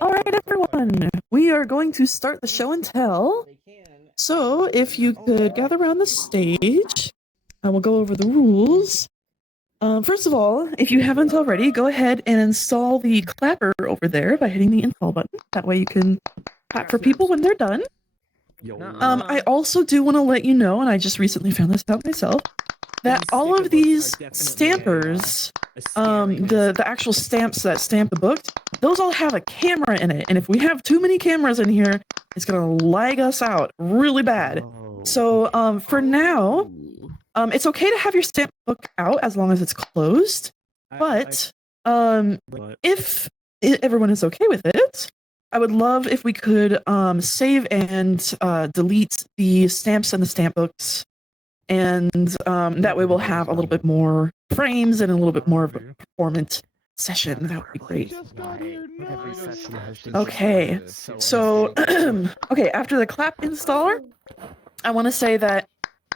All right, everyone. We are going to start the show and tell. So, if you could gather around the stage, I will go over the rules. First of all, if you haven't already, go ahead and install the clapper over there by hitting the install button. That way you can clap for people when they're done. I also do want to let you know, and I just recently found this out myself, that all of these stampers, the actual stamps that stamp the book, those all have a camera in it. And if we have too many cameras in here, it's going to lag us out really bad. So for now, it's okay to have your stamp book out as long as it's closed. But if everyone is okay with it, I would love if we could save and delete the stamps and the stamp books. And that way we'll have a little bit more frames and a little bit more of a performance session. That would be great. Okay, so okay, after the clap installer, I want to say that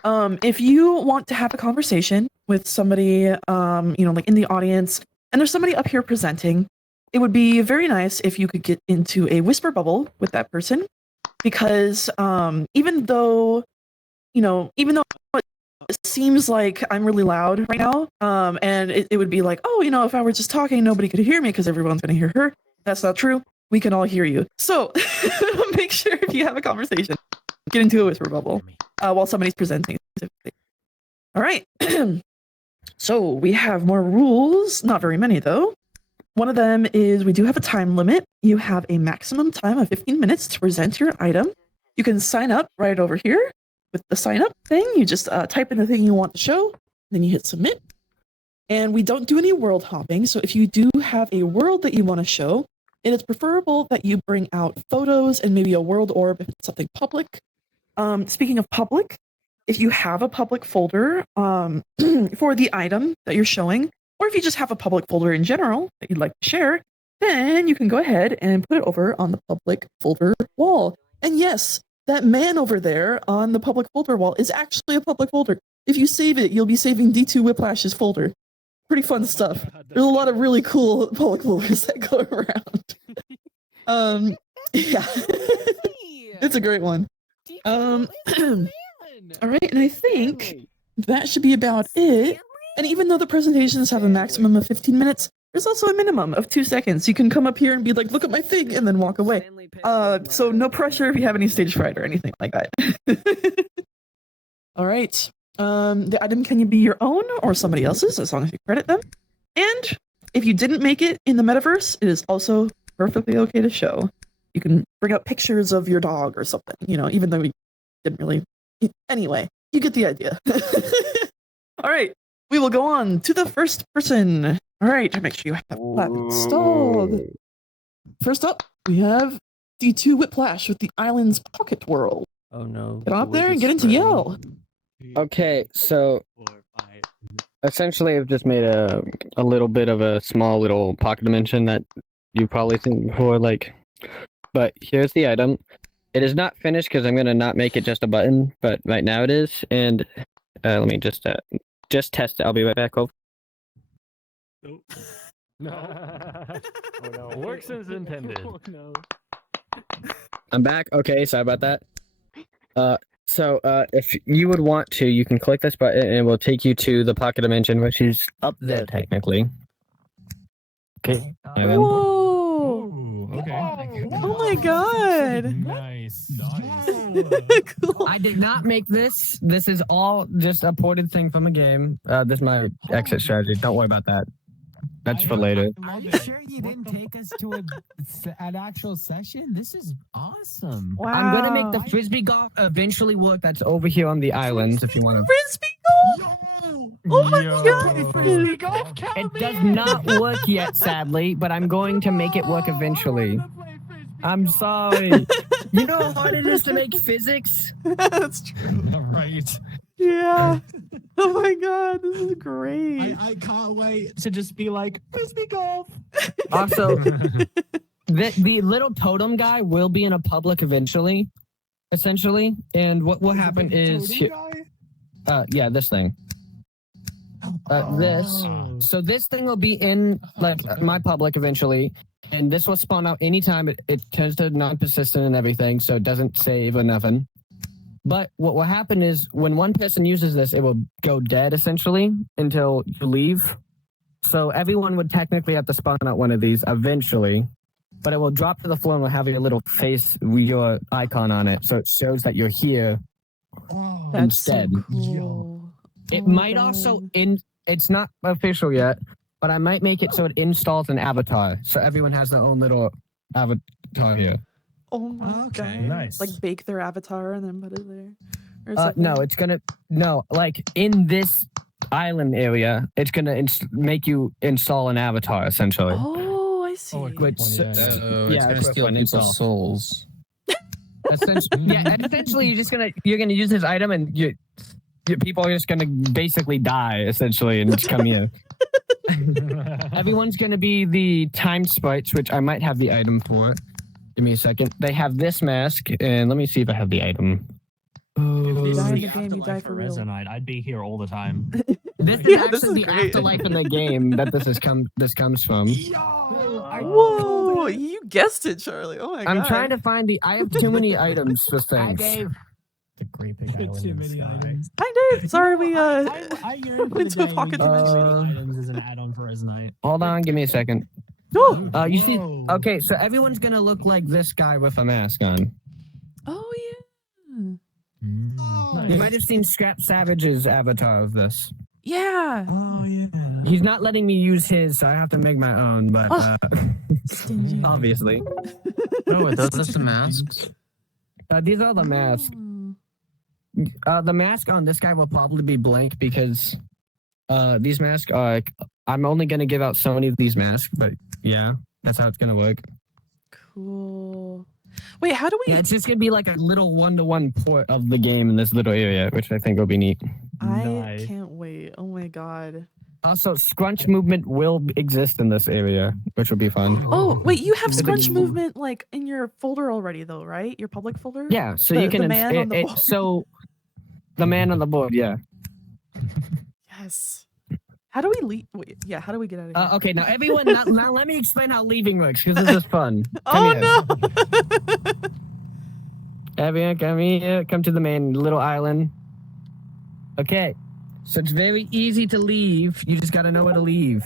if you want to have a conversation with somebody, like in the audience, and there's somebody up here presenting, it would be very nice if you could get into a whisper bubble with that person, because even though it seems like I'm really loud right now, and it would be like, oh, if I were just talking, nobody could hear me because everyone's going to hear her. That's not true. We can all hear you. So make sure if you have a conversation, get into a whisper bubble while somebody's presenting. All right. So we have more rules. Not very many, though. One of them is we do have a time limit. You have a maximum time of 15 minutes to present your item. You can sign up right over here. With the sign up thing, you just type in the thing you want to show, then you hit submit. And we don't do any world hopping, so if you do have a world that you want to show, it is preferable that you bring out photos and maybe a world orb if it's something public. Speaking of public, if you have a public folder for the item that you're showing, or if you just have a public folder in general that you'd like to share, then you can go ahead and put it over on the public folder wall. And yes, that man over there on the public folder wall is actually a public folder. If you save it, you'll be saving D2 Whiplash's folder. Pretty fun stuff. There's a lot of really cool public folders that go around. Yeah. It's a great one. All right, and I think that should be about it. And even though the presentations have a maximum of 15 minutes, there's also a minimum of 2 seconds. You can come up here and be like, look at my thing, and then walk away. So no pressure if you have any stage fright or anything like that. All right. The item can be your own or somebody else's, as long as you credit them. And if you didn't make it in the metaverse, it is also perfectly okay to show. You can bring up pictures of your dog or something, even though we didn't really... Anyway, you get the idea. All right. We will go on to the first person. All right, make sure you have that clap installed. First up, we have D2 Whiplash with the Island's Pocket World. Oh no. Get up there and get into yell. Okay, so essentially I've just made a little bit of a small little pocket dimension that you probably think before, but here's the item. It is not finished because I'm going to not make it just a button, but right now it is. And let me just test it. I'll be right back. Over. Nope. No. Oh no. Works as intended. Oh, no. I'm back. Okay, sorry about that. So if you would want to, you can click this button and it will take you to the pocket dimension, which is up there technically. Okay. Whoa! Okay. Oh my god! Nice. Cool. I did not make this. This is all just a ported thing from a game. This is my exit strategy. Don't worry about that. That's for later. Are you sure you didn't take us to an actual session? This is awesome. Wow. I'm gonna make the frisbee golf eventually work. That's over here on the islands. If you want to. Frisbee golf! Oh my god! Frisbee golf, It does not work yet, sadly, but I'm going to make it work eventually. I'm sorry. You know how hard it is to make physics? That's true. Right. Yeah. Oh my god, this is great. I can't wait to just be like, frisbee golf. Also, the little totem guy will be in a public eventually, essentially. And what will happen is... yeah, this thing. This. So this thing will be in like my public eventually, and this will spawn out anytime it turns to non-persistent and everything, so it doesn't save or nothing. But what will happen is when one person uses this, it will go dead essentially until you leave. So everyone would technically have to spawn out one of these eventually, but it will drop to the floor and will have your little face with your icon on it, so it shows that you're here instead. So cool. It might also it's not official yet, but I might make it so it installs an avatar, so everyone has their own little avatar here. Oh my god! Nice. Like bake their avatar and then put it there. Or No, something? it's gonna like in this island area, it's gonna make you install an avatar essentially. Oh, I see. Which So yeah, it's gonna equip steal one people's install. souls. Essentially, you're gonna use this item, and people are just gonna basically die essentially and just come here. Everyone's gonna be the time sprites, which I might have the item for. Give me a second. They have this mask, and let me see if I have the item. You die in the game, you die for real. Resonite, I'd be here all the time. This is Yeah, actually this is the great. afterlife in the game that this comes from. Whoa! You guessed it, Charlie. Oh my god! I'm trying to find the. I have too many items for things. The great big island Too in the many sky. items. Hi, Dave. Sorry, we I yearn for went the to a day pocket we can dimension. create items as an add-on for Resonite. Hold on, give me a second. No. You see? Whoa. Okay, so everyone's gonna look like this guy with a mask on. Oh yeah. You might have seen Scrap Savage's avatar of this. Yeah. Oh yeah. He's not letting me use his, so I have to make my own. But Oh. Stingy. obviously, Oh, it does the masks. these are the masks. The mask on this guy will probably be blank because these masks are. Like, I'm only gonna give out so many of these masks, but yeah, that's how it's gonna work. Cool. Wait, how do we? Yeah, it's just gonna be like a little one-to-one port of the game in this little area, which I think will be neat. I Nice. can't wait. Oh my god. Also, scrunch movement will exist in this area, which will be fun. Oh wait, you have It's a scrunch big- movement like in your folder already, though, right? Your public folder. Yeah, so The- you can the man on the board. so the man on the board, yeah. Yes. How do we leave? Wait, yeah. How do we get out of here? Okay, now everyone, now let me explain how leaving works because this is fun. Oh here. no. Everyone, come here. Come to the main little island. Okay, so it's very easy to leave. You just gotta know where to leave.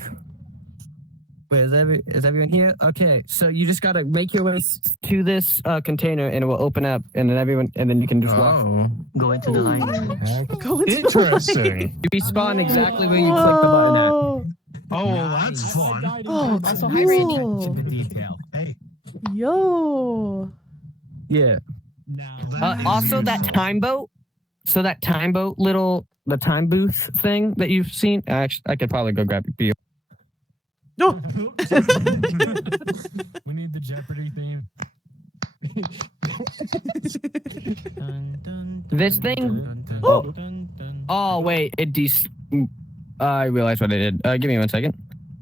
Wait, is everyone here? Okay, so you just gotta make your way to this container, and it will open up, and then you can just walk. Oh, Go into the line. Go into interesting. You respawn exactly where you click the button at. Whoa. Oh, Nice. that's fun. Oh, That's so cool. the detail. Hey, Yo. Yeah. Now, Also, that time boat. So that time boat the time booth thing that you've seen. Actually, I could probably go grab a beer. No. we need the Jeopardy theme. This thing. Oh wait, I realized what I did. Give me 1 second.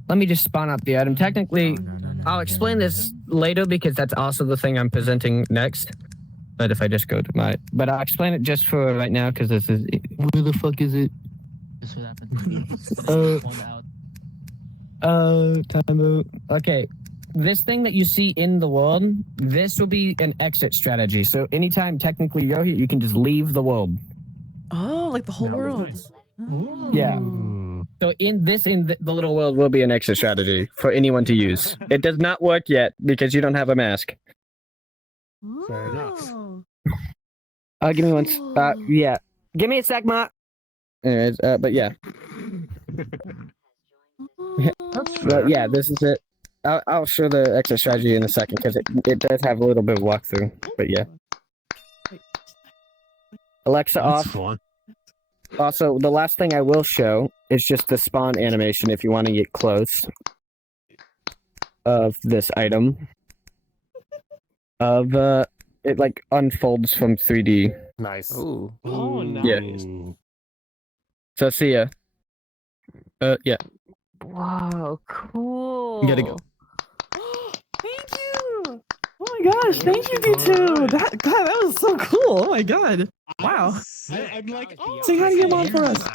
Let me just spawn up the item. Technically, I'll explain this later because that's also the thing I'm presenting next. But if I just go to but I'll explain it just for right now because this is. Where the fuck is it? This would happen to me. Time out. Okay. This thing that you see in the world, this will be an exit strategy. So anytime technically you go here, you can just leave the world. Oh, like the whole That was world. nice. Oh. Yeah. So in the little world will be an exit strategy for anyone to use. It does not work yet because you don't have a mask. Fair enough. Oh. Give me one. Cool. Yeah. Give me a sec, Mark. Anyways, but yeah. But yeah, this is it. I'll show the exit strategy in a second because it does have a little bit of walkthrough. But yeah. Alexa off. fun. Also, the last thing I will show is just the spawn animation if you want to get close of this item. It like unfolds from 3D. Nice. Ooh. Oh, nice. Yeah. So see ya. Yeah. Wow, cool. You gotta go. Thank you. Oh my gosh, thank you, D2. That was so cool. Oh my god. Wow. I'm like, oh, Say hi to your mom for us.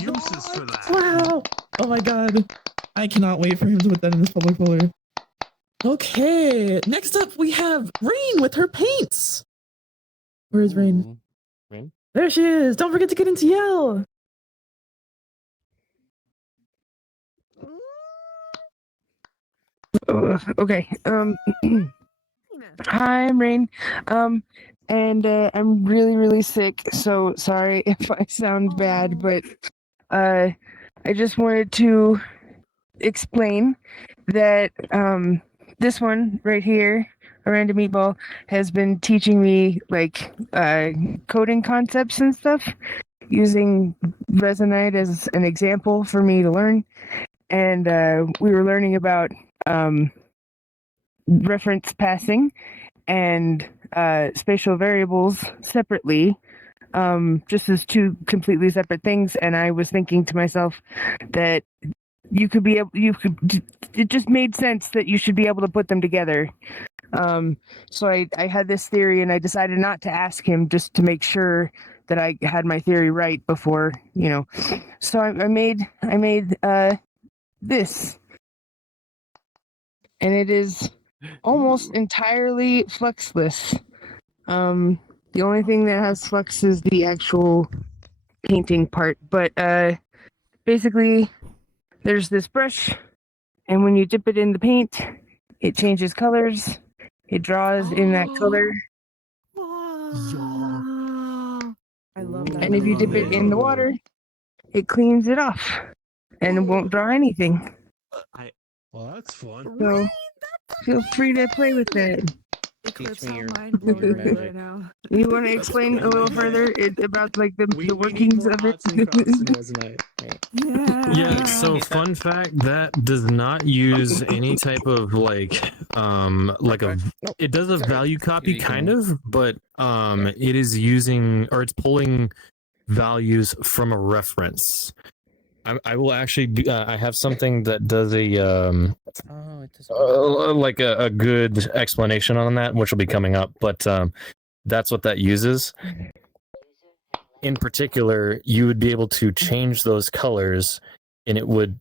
Uses for that. Wow. Oh my god. I cannot wait for him to put that in his public folder. Okay. Next up, we have Raine with her paints. Where is Raine? Raine? There she is. Don't forget to get into Yell. Okay. Hi, I'm Raine. And I'm really, really sick. So sorry if I sound bad, but I just wanted to explain that this one right here, ARandomMeatball, has been teaching me like coding concepts and stuff, using Resonite as an example for me to learn. And we were learning about reference passing and spatial variables separately, just as two completely separate things. And I was thinking to myself that it just made sense that you should be able to put them together. So I had this theory, and I decided not to ask him just to make sure that I had my theory right before, So I made this, and it is almost entirely fluxless. The only thing that has flux is the actual painting part, but basically there's this brush, and when you dip it in the paint, it changes colors. It draws in that color. I love that. And if you dip it in the water, it cleans it off and it won't draw anything. Well, that's fun. So feel free to play with it. Eclypse, me how your- mind-blowing your are you magic. right now? You want to explain a little further about like the workings of it? Yeah, so fun fact, that does not use any type of it does a value copy kind of, but it is using, or it's pulling values from a reference. I will actually I have something that does a good explanation on that, which will be coming up, but that's what that uses. In particular, you would be able to change those colors and it would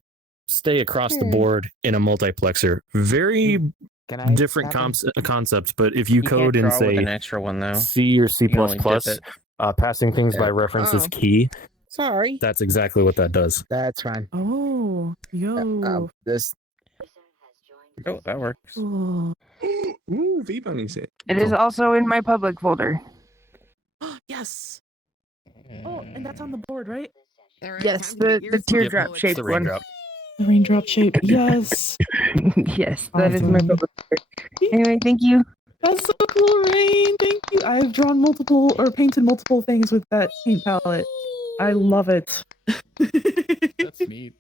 stay across the board in a multiplexer. Very different concept, but if you code in, say, an extra one though. C or C++, You only dip it. passing things by reference is key. Sorry. That's exactly what that does. That's fine. Oh, yo. This. Oh, that works. Cool. Ooh, V-Bunny's it. It is also in my public folder. Yes. Oh, and that's on the board, right? Yes, the teardrop shaped the one. raindrop. The raindrop shape. Yes. Yes, that is my Awesome. public folder. Anyway, thank you. That's so cool, Raine. Thank you. I've drawn multiple or painted multiple things with that paint palette. I love it. That's neat.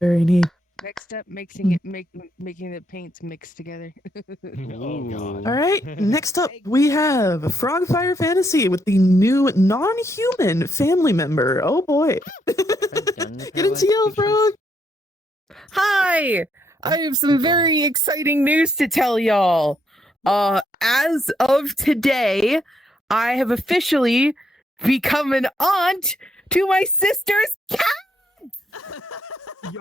Very neat. Next up, making the paints mix together. Oh, God. All right. Next up, we have Frogfirefantasy with the new non-human family member. Oh boy. Get into Yell, Frog. Hi! I have some very exciting news to tell y'all. As of today, I have officially become an aunt to my sister's cat! Yo,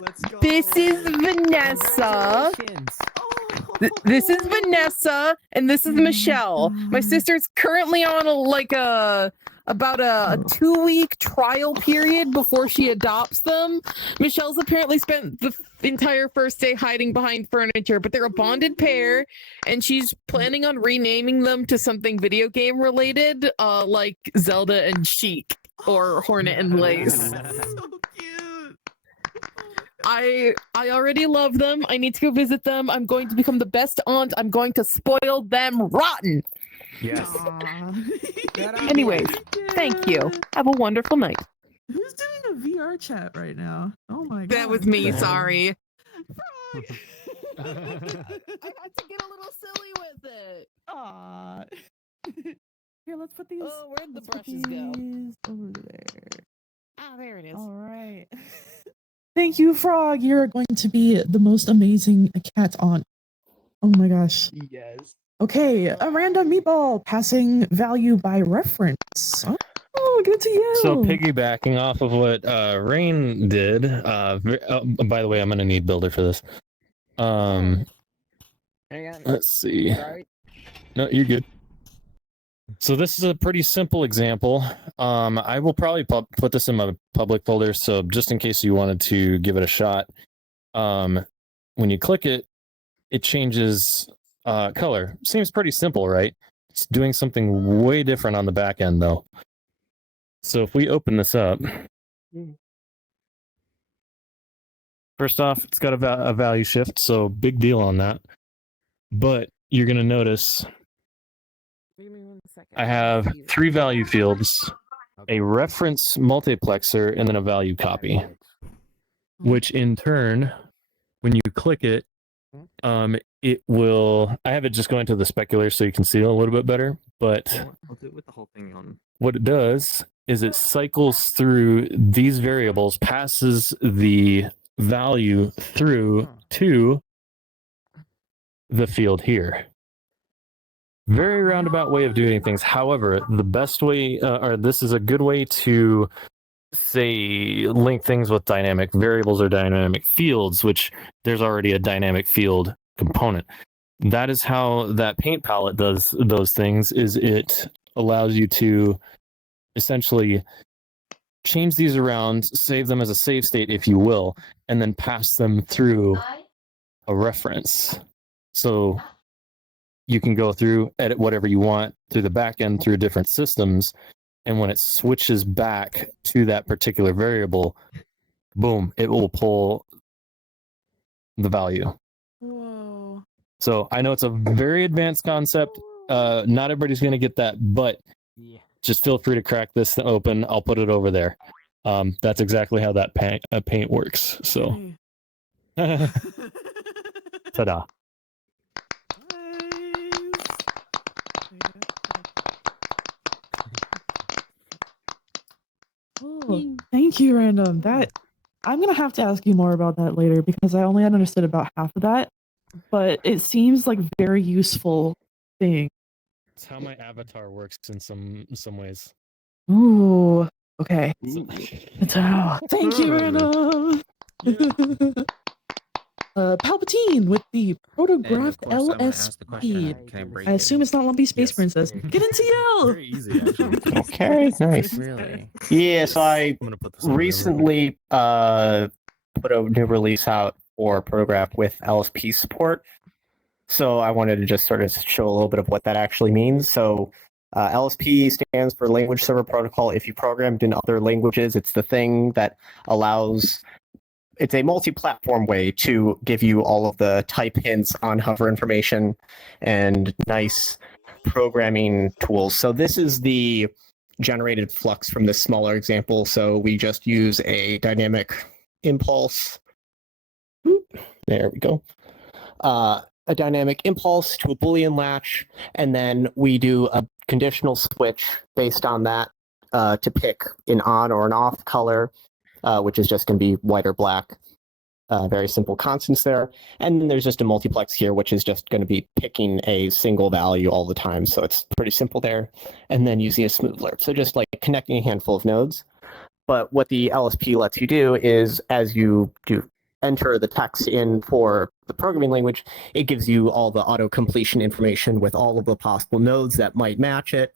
let's go. This is Vanessa. This is Vanessa, and this is Michelle. My sister's currently on about a 2-week trial period before she adopts them. Michelle's apparently spent the entire first day hiding behind furniture, but they're a bonded pair, and she's planning on renaming them to something video game related, like Zelda and Sheik or Hornet and Lace. So cute. I already love them. I need to go visit them. I'm going to become the best aunt. I'm going to spoil them rotten. Yes. Anyways, thank you. Have a wonderful night. Who's doing a VR chat right now? Oh my god. That was me, sorry. Frog. I had to get a little silly with it. Aw. Here, let's put these. Oh, where'd the let's put brushes go? these over there. Ah, there it is. All right. Thank you, Frog. You're going to be the most amazing cat aunt. Oh my gosh. Yes. Okay, a random meatball passing value by reference. Oh, good to you. So piggybacking off of what Raine did, by the way, I'm gonna need builder for this. Hang on. Let's see. Sorry. No, you're good. So this is a pretty simple example. I will probably put this in my public folder, so just in case you wanted to give it a shot, when you click it, it changes color. Seems pretty simple, right? It's doing something way different on the back end, though. So if we open this up, first off, it's got a value shift, so big deal on that. But you're going to notice I have 3 value fields, a reference multiplexer, and then a value copy, which in turn, when you click it, it will, I have it just going to the specular so you can see it a little bit better, but I'll do it with the whole thing on. What it does is it cycles through these variables, passes the value through to the field here. Very roundabout way of doing things. However, the best way, or this is a good way to say link things with dynamic variables or dynamic fields, which there's already a dynamic field component. That is how that paint palette does those things, is it allows you to essentially change these around, save them as a save state, if you will, and then pass them through a reference. So you can go through, edit whatever you want through the back end through different systems, and when it switches back to that particular variable, boom, it will pull the value. Whoa. So I know it's a very advanced concept. Not everybody's going to get that, but just feel free to crack this open. I'll put it over there. That's exactly how that paint works. So, ta-da. Oh, thank you, Random. That I'm gonna have to ask you more about that later because I only understood about half of that, but it seems like very useful thing. It's how my avatar works in some ways. Ooh, okay. Thank you, Random. Palpatine with the ProtoGraph LSP. I assume it's not Lumpy Space Princess. Get into Yell! Very easy, actually. Okay, nice. Really? Yeah, so I I'm gonna put this on recently put a new release out for ProtoGraph with LSP support. So I wanted to just sort of show a little bit of what that actually means. So LSP stands for Language Server Protocol. If you programmed in other languages, it's the thing that allows, it's a multi-platform way to give you all of the type hints on hover information and nice programming tools. So this is the generated flux from this smaller example. So we just use a dynamic impulse. There we go. A dynamic impulse to a Boolean latch, and then we do a conditional switch based on that to pick an on or an off color, which is just going to be white or black. Very simple constants there. And then there's just a multiplex here, which is just going to be picking a single value all the time. So it's pretty simple there. And then using a smooth lerp. So just like connecting a handful of nodes. But what the LSP lets you do is, as you do enter the text in for the programming language, it gives you all the auto-completion information with all of the possible nodes that might match it,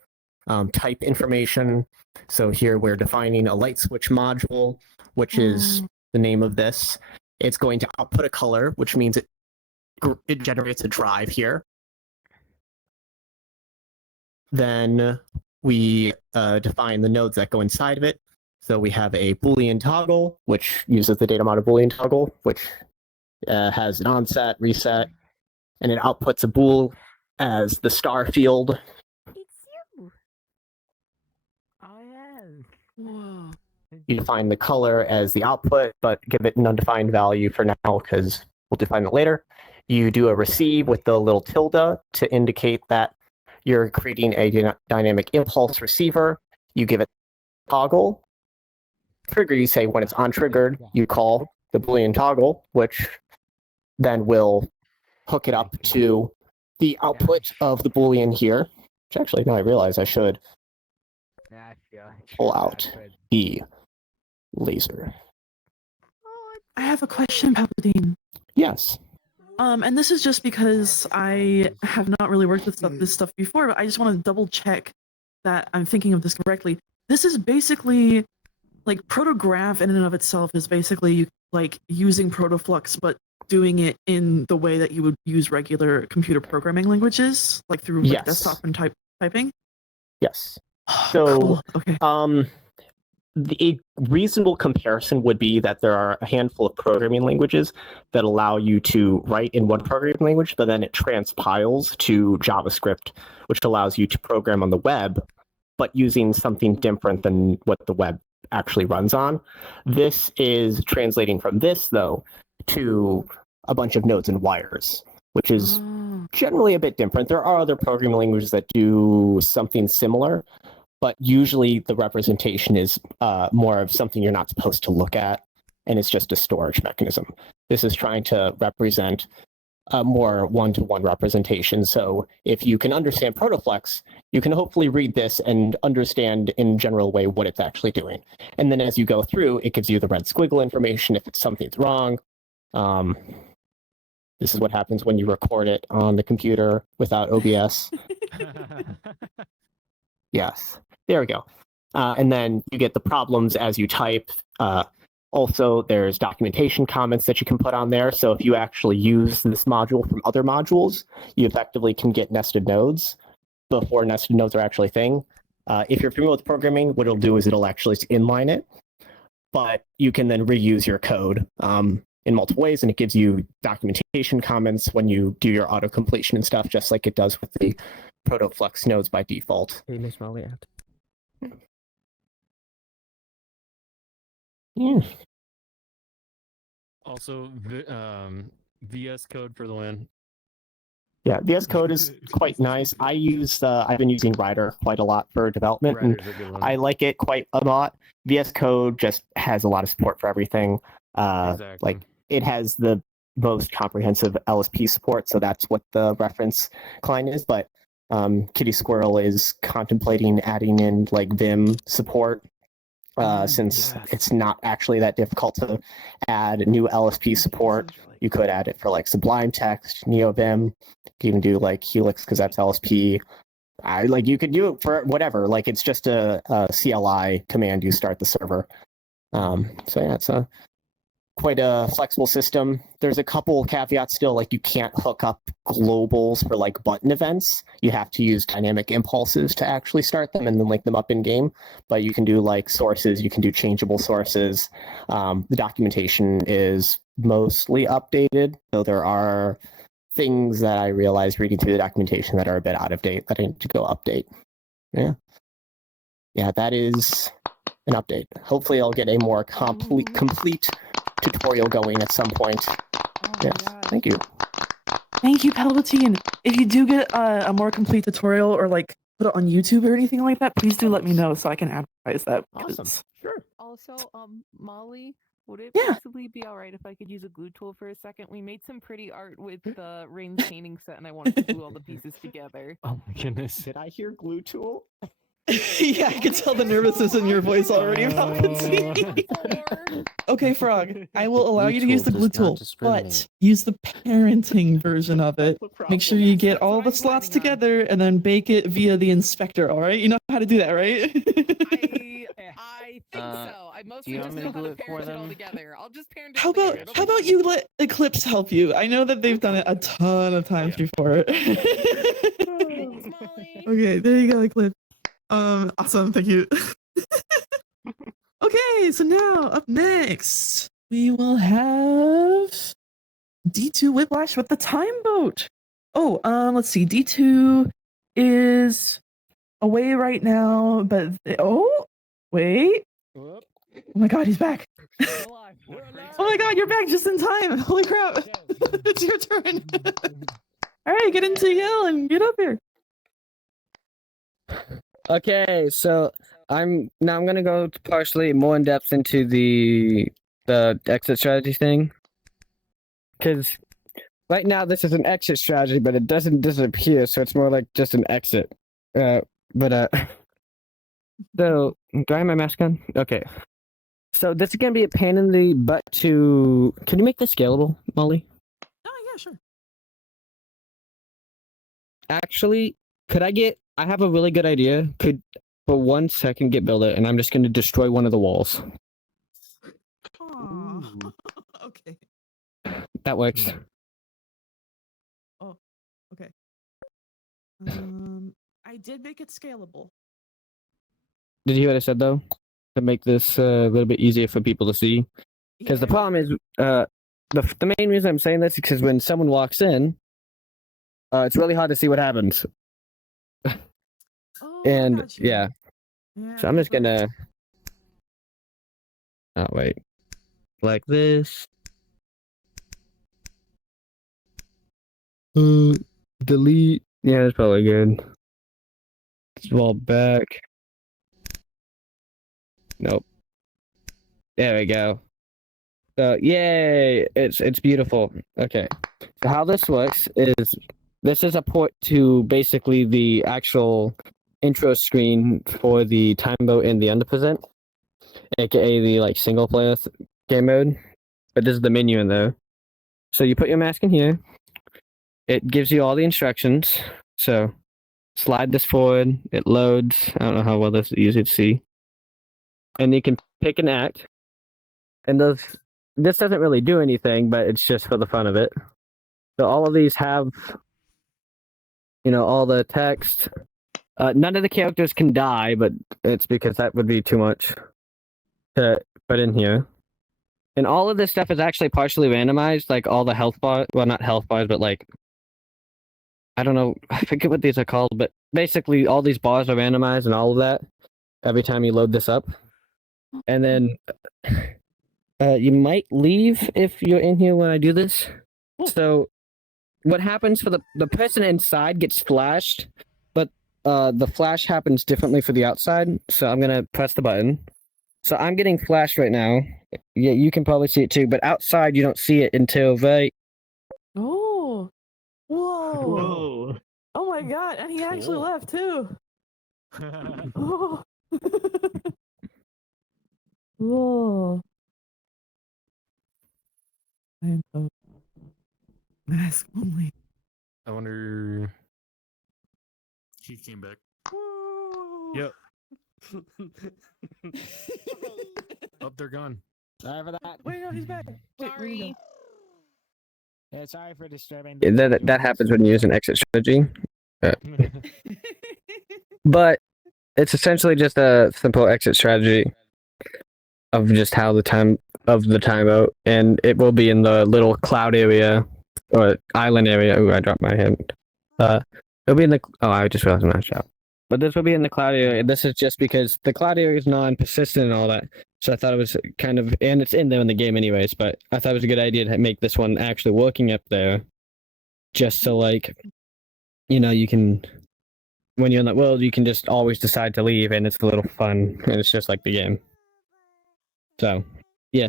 type information. So here we're defining a light switch module, which is the name of this. It's going to output a color, which means it generates a drive here. Then we define the nodes that go inside of it. So we have a Boolean toggle, which uses the data model Boolean toggle, which has an onset, reset, and it outputs a bool as the star field. It's you. I am. Whoa. You define the color as the output, but give it an undefined value for now because we'll define it later. You do a receive with the little tilde to indicate that you're creating a dynamic impulse receiver. You give it toggle. Trigger, you say when it's untriggered, you call the Boolean toggle, which then will hook it up to the output of the Boolean here, which actually now I realize I should pull out the laser. I have a question, Palpatine. Yes. And this is just because I have not really worked with this stuff before, but I just want to double check that I'm thinking of this correctly. This is basically like ProtoGraph in and of itself is basically like using protoflux, but doing it in the way that you would use regular computer programming languages, like through like, desktop and typing. Yes. So, Cool. Okay. a reasonable comparison would be that there are a handful of programming languages that allow you to write in one programming language, but then it transpiles to JavaScript, which allows you to program on the web, but using something different than what the web actually runs on. This is translating from this, though, to a bunch of nodes and wires, which is generally a bit different. There are other programming languages that do something similar, but usually the representation is more of something you're not supposed to look at, and it's just a storage mechanism. This is trying to represent a more one-to-one representation. So if you can understand protoflux, you can hopefully read this and understand in general way what it's actually doing. And then as you go through, it gives you the red squiggle information if it's something's wrong. This is what happens when you record it on the computer without OBS. Yes, there we go. And then you get the problems as you type. Also, there's documentation comments that you can put on there. So if you actually use this module from other modules, you effectively can get nested nodes before nested nodes are actually a thing. If you're familiar with programming, what it'll do is it'll actually inline it, but you can then reuse your code in multiple ways, and it gives you documentation comments when you do your auto completion and stuff, just like it does with the protoflux nodes by default. Hey, Miss Molly. Yeah. Also, VS Code for the win. Yeah, VS Code is quite nice. I've been using Rider quite a lot for development, and Rider's a good one. I like it quite a lot. VS Code just has a lot of support for everything. Exactly. Like it has the most comprehensive LSP support, so that's what the reference client is. But Kitty Squirrel is contemplating adding in like Vim support. Since it's not actually that difficult to add new LSP support, you could add it for like Sublime Text, NeoVim. You can even do like Helix because that's LSP. You could do it for whatever. Like it's just a CLI command you start the server. So yeah, it's quite a flexible system. There's a couple caveats still, like you can't hook up globals for like button events. You have to use dynamic impulses to actually start them and then link them up in game. But you can do like sources, you can do changeable sources. The documentation is mostly updated, though there are things that I realized reading through the documentation that are a bit out of date that I need to go update. Yeah, that is an update. Hopefully I'll get a more complete tutorial going at some point. Yes, thank you. Thank you, Palpatine. If you do get a more complete tutorial or like put it on YouTube or anything like that, please do let me know so I can advertise that. Awesome. Sure. Also, Molly, would it possibly be alright if I could use a glue tool for a second? We made some pretty art with Raine's painting set, and I wanted to glue all the pieces together. Oh my goodness. Did I hear glue tool? Yeah, I can tell the nervousness in your voice already, Palpatine. Okay, Frog, I will allow you to use the glue tool, but use the parenting version of it. Make sure you get all the slots together and then bake it via the inspector, alright? You know how to do that, right? I think so. I mostly you just want me know to how glue to it for parent it them? all together. I'll just parent it How all together. about you let Eclypse help you? I know that they've done it a ton of times before. Thanks, Molly. Okay, there you go, Eclypse. Awesome, thank you. Okay, so now up next we will have D2 Whiplash with the time boat. Oh, let's see. D2 is away right now, but wait. Oh my god, he's back. Oh my god, you're back just in time. Holy crap. It's your turn. All right, get into yell and get up here. Okay, so I'm gonna go partially more in depth into the exit strategy thing, because right now this is an exit strategy, but it doesn't disappear, so it's more like just an exit. So do I have my mask on? Okay. So this is gonna be a pain in the butt to. Can you make this scalable, Molly? Oh yeah, sure. Actually, could I get? I have a really good idea. Could for 1 second get build it, and I'm just gonna destroy one of the walls. Aw. Okay. That works. Oh, okay. I did make it scalable. Did you hear what I said though? To make this a little bit easier for people to see. Because the problem is, the main reason I'm saying this is because when someone walks in, it's really hard to see what happens. Oh, And got you. yeah, Yeah, so I'm just but- gonna. Oh wait, like this. Delete. Yeah, that's probably good. Small back. Nope. There we go. So yay! It's beautiful. Okay. So how this works is this is a port to basically the actual intro screen for the time boat and the underpercent, aka the like single player game mode. But this is the menu in there. So you put your mask in here. It gives you all the instructions. So slide this forward. It loads. I don't know how well this is easy to see. And you can pick an act. And this doesn't really do anything, but it's just for the fun of it. So all of these have, all the text. None of the characters can die, but it's because that would be too much to put in here. And all of this stuff is actually partially randomized, like all the health bars. Well, not health bars, but like, I don't know, I forget what these are called, but basically all these bars are randomized and all of that every time you load this up. And then you might leave if you're in here when I do this. So what happens for the person inside gets flashed, but the flash happens differently for the outside. So I'm going to press the button. So I'm getting flashed right now. Yeah, you can probably see it too, but outside you don't see it until right. Oh. Whoa. Whoa. Oh my god, and he actually Cool. left too. Oh. Whoa. I am so mask only. I wonder. He came back. Yep. Oh, they're gone. Sorry for that. Wait, no, he's back. Wait, where'd he go? Sorry for disturbing. That happens when you use an exit strategy. But it's essentially just a simple exit strategy of just how the timeout, and it will be in the little cloud area or island area. Oh, I dropped my hand. It'll be in the. Oh, I just realized I'm not shot. But this will be in the cloud area. This is just because the cloud area is non-persistent and all that. So I thought it was kind of, and it's in there in the game anyways. But I thought it was a good idea to make this one actually working up there, just so like, you can. When you're in that world, you can just always decide to leave, and it's a little fun, and it's just like the game. So, yeah.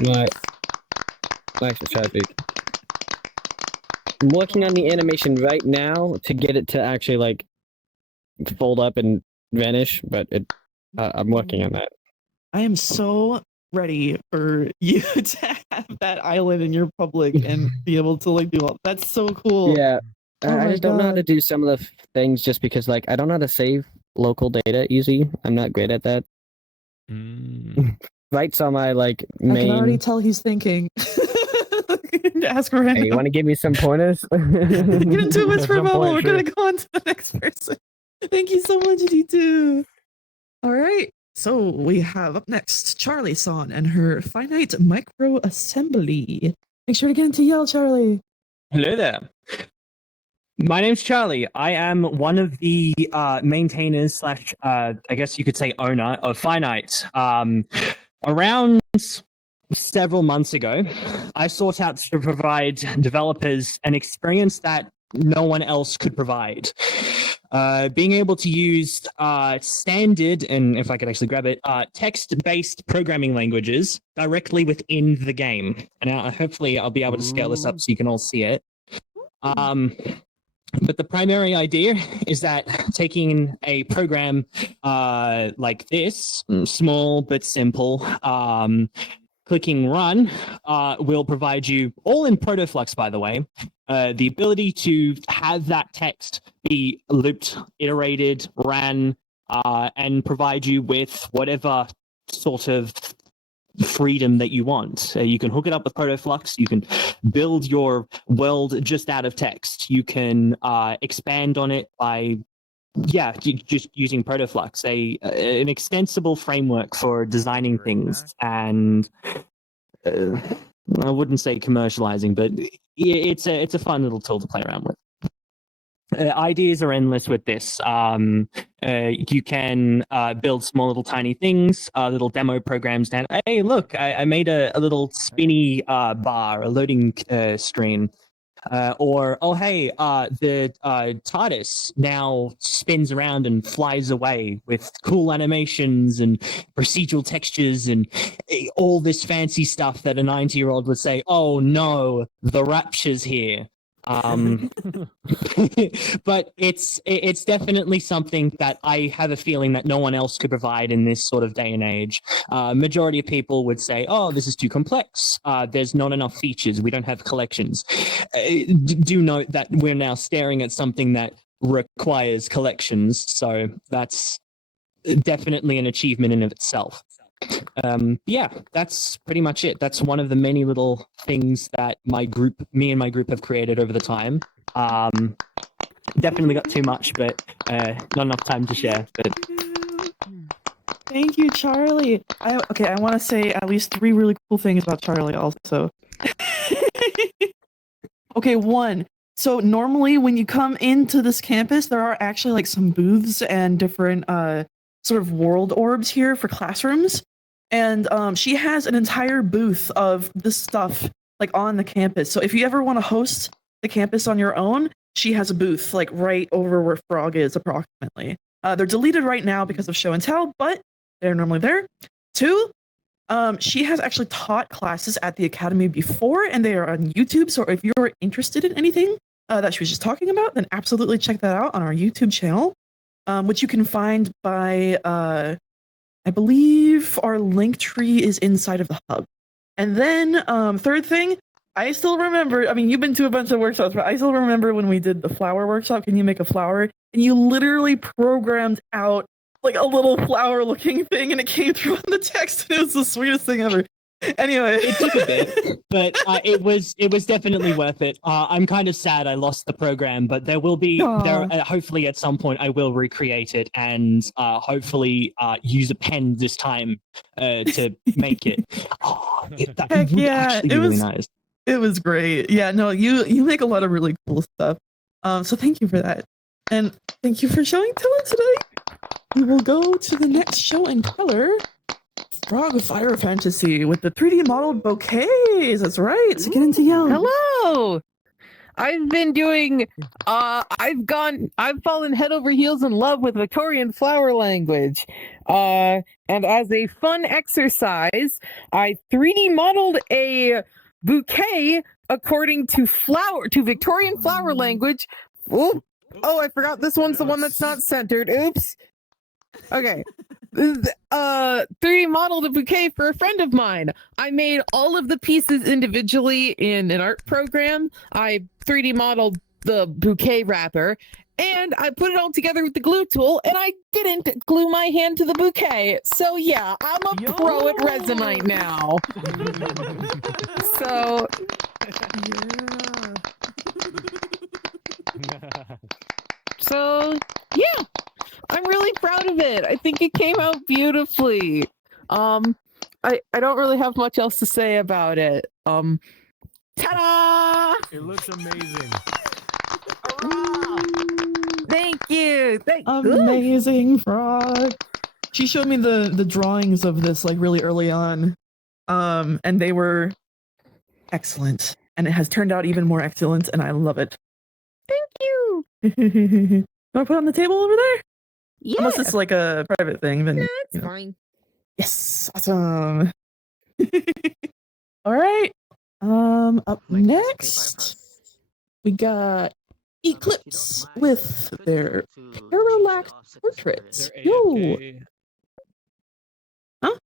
Nice. Nice strategy. I'm working on the animation right now to get it to actually like fold up and vanish, but I'm working on that. I am so ready for you to have that island in your public and be able to like do all. That's so cool. Yeah. Oh I my just don't know how to God. do some of the things just because like I don't know how to save local data easy. I'm not great at that. Right's on my like I can already main. tell he's thinking. Ask Raine. Hey, you want to give me some pointers? Getting too much for a Some moment. We're pointers. gonna go on to the next person. Thank you so much, D2. All right. So we have up next Charlie Son and her finite micro assembly. Make sure to get into yell, Charlie. Hello there. My name's Charlie. I am one of the maintainers slash, I guess you could say owner of Finite. Around several months ago, I sought out to provide developers an experience that no one else could provide. Being able to use standard, and if I could actually grab it, text-based programming languages directly within the game. And hopefully I'll be able to scale this up so you can all see it. But the primary idea is that taking a program like this, small but simple, clicking run will provide you, all in ProtoFlux by the way, the ability to have that text be looped, iterated, ran, and provide you with whatever sort of freedom that you want. You can hook it up with ProtoFlux. You can build your world just out of text. You can expand on it by just using ProtoFlux, an extensible framework for designing things, and I wouldn't say commercializing, but it's a fun little tool to play around with. Ideas are endless with this. You can build small little tiny things, little demo programs down. Hey, look, I made a little spinny bar, a loading screen. Or, oh, hey, the TARDIS now spins around and flies away with cool animations and procedural textures and all this fancy stuff that a 90-year-old would say, oh no, the rapture's here. But it's definitely something that I have a feeling that no one else could provide in this sort of day and age. Majority of people would say, oh, this is too complex. There's not enough features. We don't have collections. Do note that we're now staring at something that requires collections. So that's definitely an achievement in of itself. That's pretty much it. That's one of the many little things that me and my group have created over the time. Definitely got too much, but not enough time to share. But Thank you, Charlie. I want to say at least 3 really cool things about Charlie also. Okay, 1. So normally when you come into this campus, there are actually like some booths and different sort of world orbs here for classrooms. And she has an entire booth of this stuff like on the campus. So if you ever want to host the campus on your own, she has a booth like right over where Frog is approximately. They're deleted right now because of show and tell, but they're normally there. 2, she has actually taught classes at the Academy before, and they are on YouTube. So if you're interested in anything that she was just talking about, then absolutely check that out on our YouTube channel, which you can find by I believe our link tree is inside of the hub. And then 3rd thing, I still remember, I mean, you've been to a bunch of workshops, but I still remember when we did the flower workshop, can you make a flower? And you literally programmed out like a little flower looking thing and it came through on the text and it was the sweetest thing ever. Anyway. it took a bit, but it was definitely worth it. I'm kind of sad I lost the program, but there will be hopefully at some point I will recreate it and hopefully use a pen this time to make it. Heck yeah, it was really nice. It was great. Yeah, no, you make a lot of really cool stuff. So thank you for that, and thank you for showing Tiller today. We will go to the next show and teller. Frogfirefantasy with the 3D modeled bouquets. That's right. So get into yell. Hello. I've been doing. I've fallen head over heels in love with Victorian flower language. And as a fun exercise, I 3D modeled a bouquet according to Victorian flower language. Oh, I forgot this one's the one that's not centered. Oops. Okay. 3D modeled a bouquet for a friend of mine. I made all of the pieces individually in an art program. I 3D modeled the bouquet wrapper, and I put it all together with the glue tool, and I didn't glue my hand to the bouquet. So yeah, I'm a pro at Resonite now. So So yeah, I'm really proud of it. I think it came out beautifully. I don't really have much else to say about it. Ta-da! It looks amazing. Thank you. Amazing, Frog. She showed me the drawings of this like really early on, and they were excellent. And it has turned out even more excellent, and I love it. Thank you. You want to put it on the table over there? Yeah. Unless it's like a private thing, then It's fine. Yes, awesome. All right. Up next, we got Eclypse with their Parallax portraits. Yo. Huh?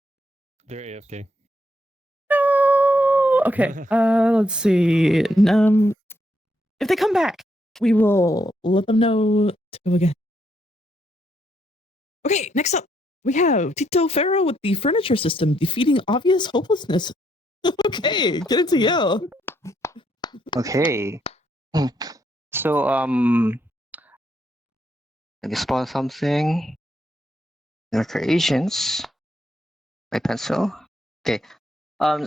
They're AFK. No. Okay. Let's see. If they come back, we will let them know to go again. Okay. Next up, we have TitoFerro with the furniture system defeating obvious hopelessness. Okay, get into yell. Okay. So let me spawn something. Your creations. My pencil. Okay. I'm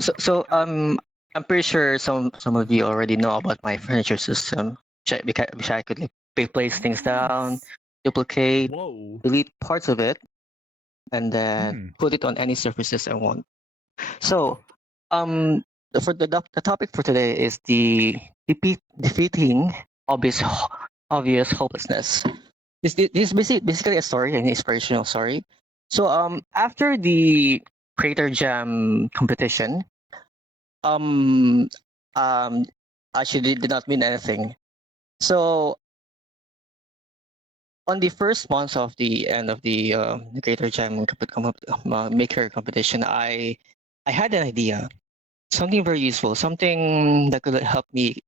pretty sure some of you already know about my furniture system. Which I could like, place things down, duplicate, delete parts of it, and then put it on any surfaces I want. So, for the topic for today is the defeating obvious hopelessness. This is basically a story, an inspirational story. So after the Creator Jam competition, actually did not mean anything. So on the first month of the end of the Creator Jam maker competition, I had an idea, something very useful, something that could help me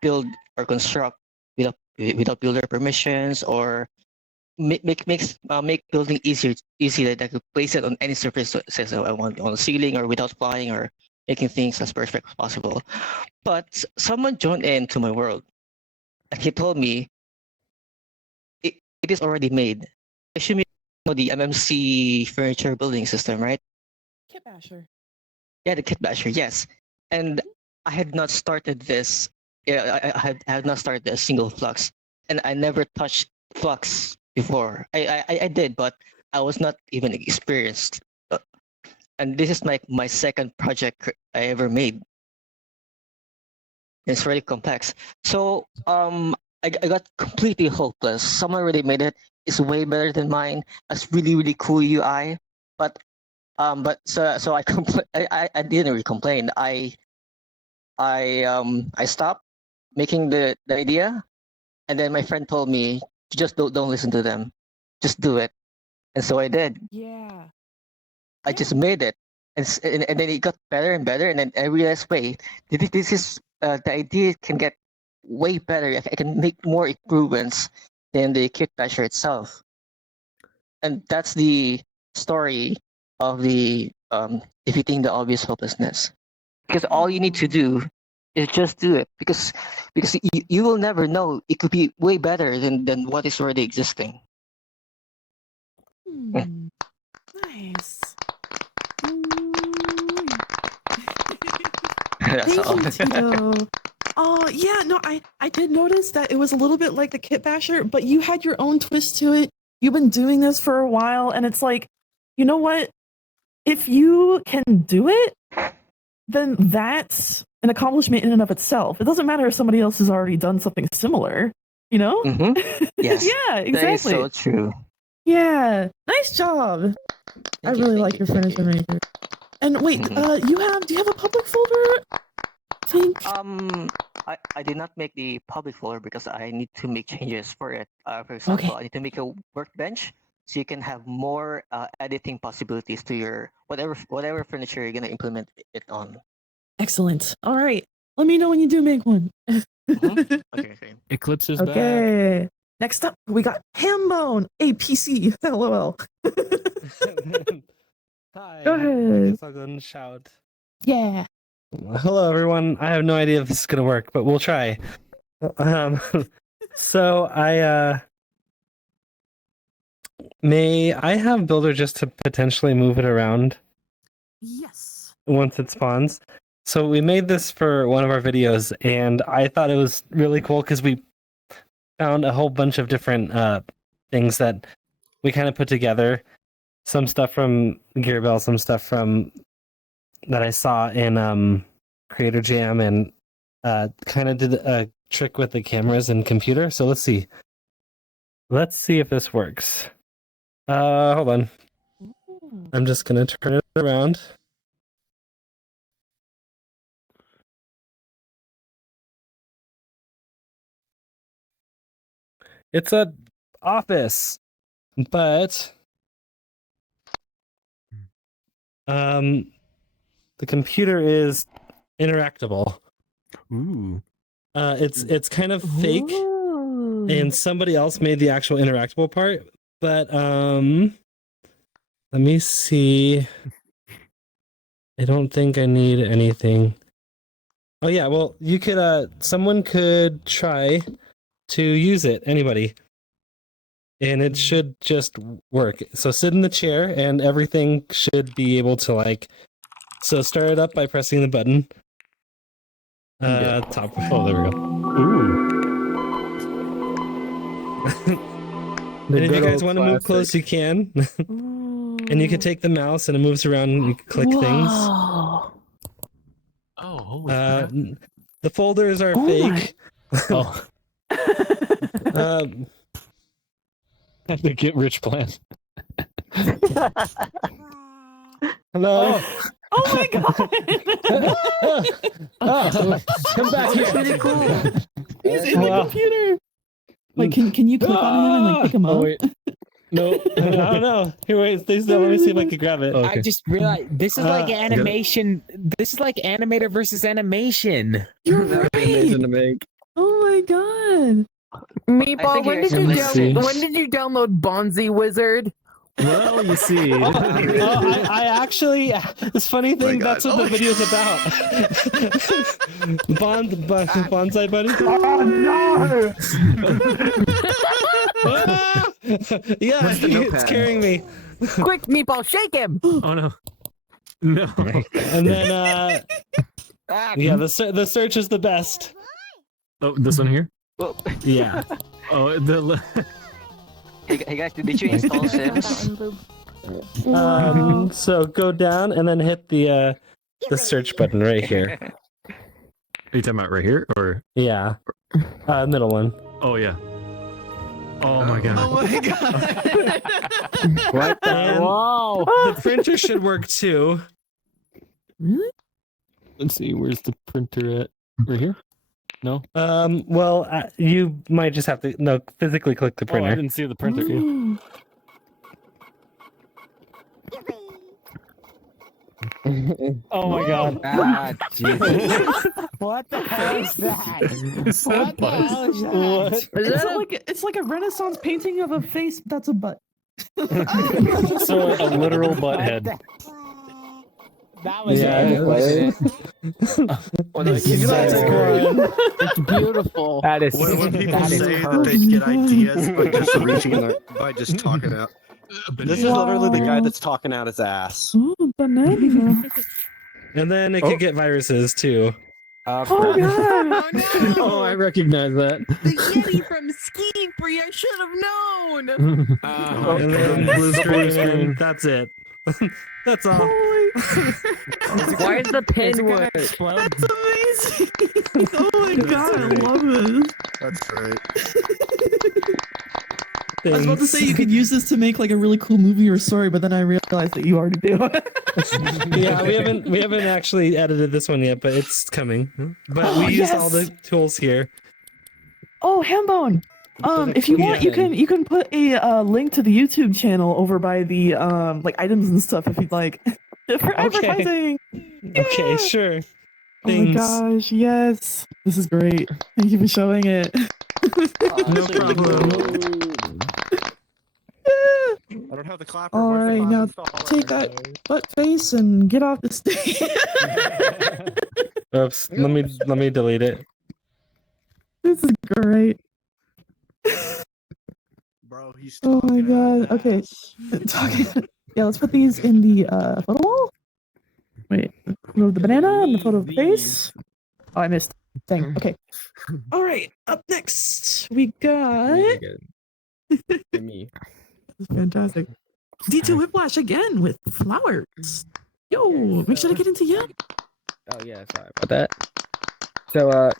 build or construct without builder permissions, or make building easy that I could place it on any surface I want, on the ceiling or without flying, or making things as perfect as possible. But someone joined into my world, and he told me it is already made. Assume you know the MMC furniture building system, right? Kit Basher. Yeah, the Kit Basher, yes. And I had not started this. Yeah, I had not started a single Flux, and I never touched Flux before. I did, but I was not even experienced. And this is my second project I ever made. It's really complex. So I got completely hopeless. Someone already made it. It's way better than mine. It's really cool UI. But so I didn't really complain. I stopped making the idea, and then my friend told me, just don't listen to them, just do it. And so I did. Yeah. I just made it, and then it got better and better, and then I realized, wait, this is the idea can get way better. I can make more improvements than the Kit Basher itself, and that's the story of the defeating the obvious hopelessness. Because all you need to do is just do it, because you will never know, it could be way better than what is already existing. Nice. That's Thank all. you, Tito. Oh yeah, no, I did notice that it was a little bit like the Kit Basher, but you had your own twist to it. You've been doing this for a while, and it's like, you know what? If you can do it, then that's an accomplishment in and of itself. It doesn't matter if somebody else has already done something similar, you know? Yes. Yeah, exactly. That is so true. Yeah, nice job. I really like your furniture maker. And wait, do you have a public folder? I think. I did not make the public folder because I need to make changes for it. For example, I need to make a workbench so you can have more editing possibilities to your whatever furniture you're gonna implement it on. Excellent. All right, let me know when you do make one. Okay. Eclypse is back. Okay. Next up, we got Hambone, APC. LOL. Hi. Go I ahead. guess I'll go and shout. Yeah. Hello, everyone. I have no idea if this is gonna work, but we'll try. So may I have Builder just to potentially move it around? Yes. Once it spawns. So we made this for one of our videos, and I thought it was really cool because we found a whole bunch of different things that we kind of put together. Some stuff from Gearbell, some stuff from that I saw in Creator Jam, and kind of did a trick with the cameras and computer. So let's see. Let's see if this works. Hold on. I'm just gonna turn it around. It's a office, but the computer is interactable. Ooh. It's kind of fake, and somebody else made the actual interactable part. But let me see. I don't think I need anything. Oh yeah, well you could someone could try to use it, anybody. And it should just work. So sit in the chair and everything should be able to like so start it up by pressing the button. Top. Oh, there we go. Ooh. And if you guys want to move close, you can. And you can take the mouse and it moves around and you can click things. Oh, holy crap. The folders are fake. Oh. The get rich plan. Hello. Oh my god! Come back here. Really cool. He's in the computer. Like, can you click on him and like pick him up? Oh, wait. No, I don't know. Here, wait, stay still. Let me see if I can grab it. I just realized this is like animation. This is like animator versus animation. You're right. Oh my god. Meatball, when did you download Bonzi Wizard? Well, you see. I actually, this funny thing, that's what the video's about. Bonsai Buddy? Oh, no! Yeah, it's carrying me. Quick, Meatball, shake him! Oh, no. No. And then, yeah, the search is the best. Oh, this one here? Yeah. Oh, Hey guys, did you install Sims? So go down and then hit the search button right here. Are you talking about right here or? Yeah. Middle one. Oh yeah. Oh my god. Oh my god. What the? Wow. The printer should work too. Really? Let's see. Where's the printer at? Right here. No. Well, you might just have to physically click the printer. Oh, I didn't see the printer. Oh my god. What the hell is that? What the hell is that? It's like a Renaissance painting of a face that's a butt. So a literal butt head. That was It's beautiful. That is When people that is say that cursed. they get ideas by just by just talking out. This is literally the guy that's talking out his ass. Ooh, banana. And then it could get viruses too. Oh god. Oh no! Oh, I recognize that. The Yeti from Ski Free, I should have known! And then blue screen. That's it. That's all. Why is the pin work? That's amazing. Oh my god, I love this. That's great. I was about to say you could use this to make like a really cool movie or story, but then I realized that you already do. Yeah, we haven't actually edited this one yet, but it's coming. But we used all the tools here. Oh, Hambone. If you want, you can put a link to the YouTube channel over by the like items and stuff if you'd like. For advertising. Okay, sure. Oh my gosh, yes. This is great. Thank you for showing it. No problem. I don't have the clapper. All right, now take that butt face and get off the stage. Oops. Let me delete it. This is great. Bro, he's Oh my god. Okay. Yeah, let's put these in the photo wall. Wait, photo of the banana and the photo of the face. Oh, I missed. Dang. Okay. All right. Up next, we got. Me. This is fantastic. D2 Whiplash again with flowers. Yo, make sure to get into you. Oh yeah, sorry about that. So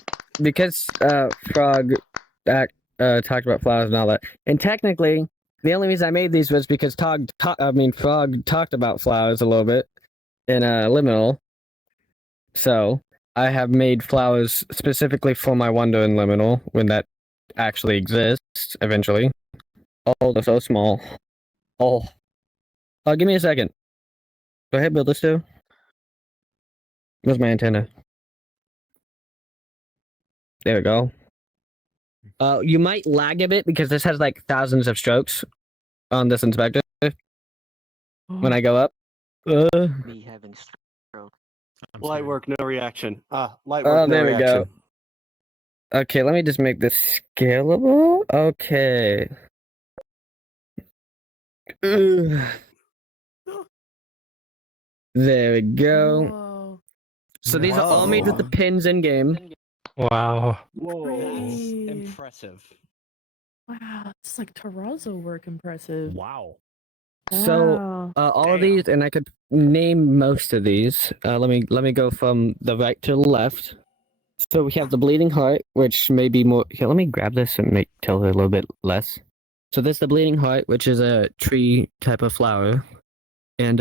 because Frog talked about flowers and all that, and technically the only reason I made these was because Frog talked about flowers a little bit in Liminal, so I have made flowers specifically for my wonder in Liminal when that actually exists eventually. Oh, they're so small. Oh, give me a second. Go ahead, build this too. Where's my antenna? There we go. You might lag a bit because this has like thousands of strokes on this inspector when I go up. Me having stroke. Light work, no reaction. Light Oh, work, no there we reaction. go. Okay, let me just make this scalable. Okay. Ugh. There we go. Whoa. So these are all made with the pins in game. Wow. Whoa, that's Crazy. impressive. Wow, it's like terrazzo work impressive. Wow. So all of these, and I could name most of these. Let me go from the right to the left. So we have the bleeding heart, which may be more. Here, let me grab this and tell her a little bit less. So this is the bleeding heart, which is a tree type of flower, and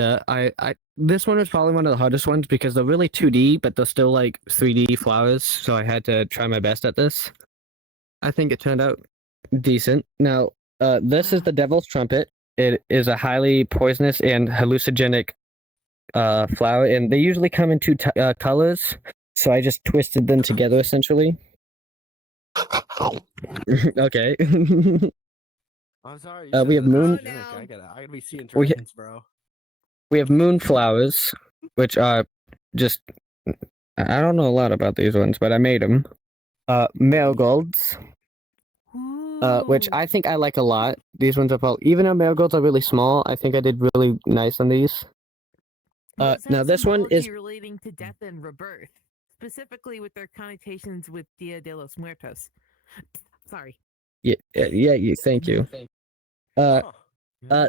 this one is probably one of the hardest ones because they're really 2D, but they're still like 3D flowers. So I had to try my best at this. I think it turned out decent. Now, this is the Devil's Trumpet. It is a highly poisonous and hallucinogenic flower, and they usually come in two colors. So I just twisted them together, essentially. Okay. I'm sorry. We have moon. I gotta be seeing We dragons, bro. We have moonflowers, which are just. I don't know a lot about these ones, but I made them. Marigolds, which I think I like a lot. These ones are probably, even though marigolds are really small, I think I did really nice on these. Now this one is relating to death and rebirth, specifically with their connotations with Dia de los Muertos. Sorry. yeah. Thank you.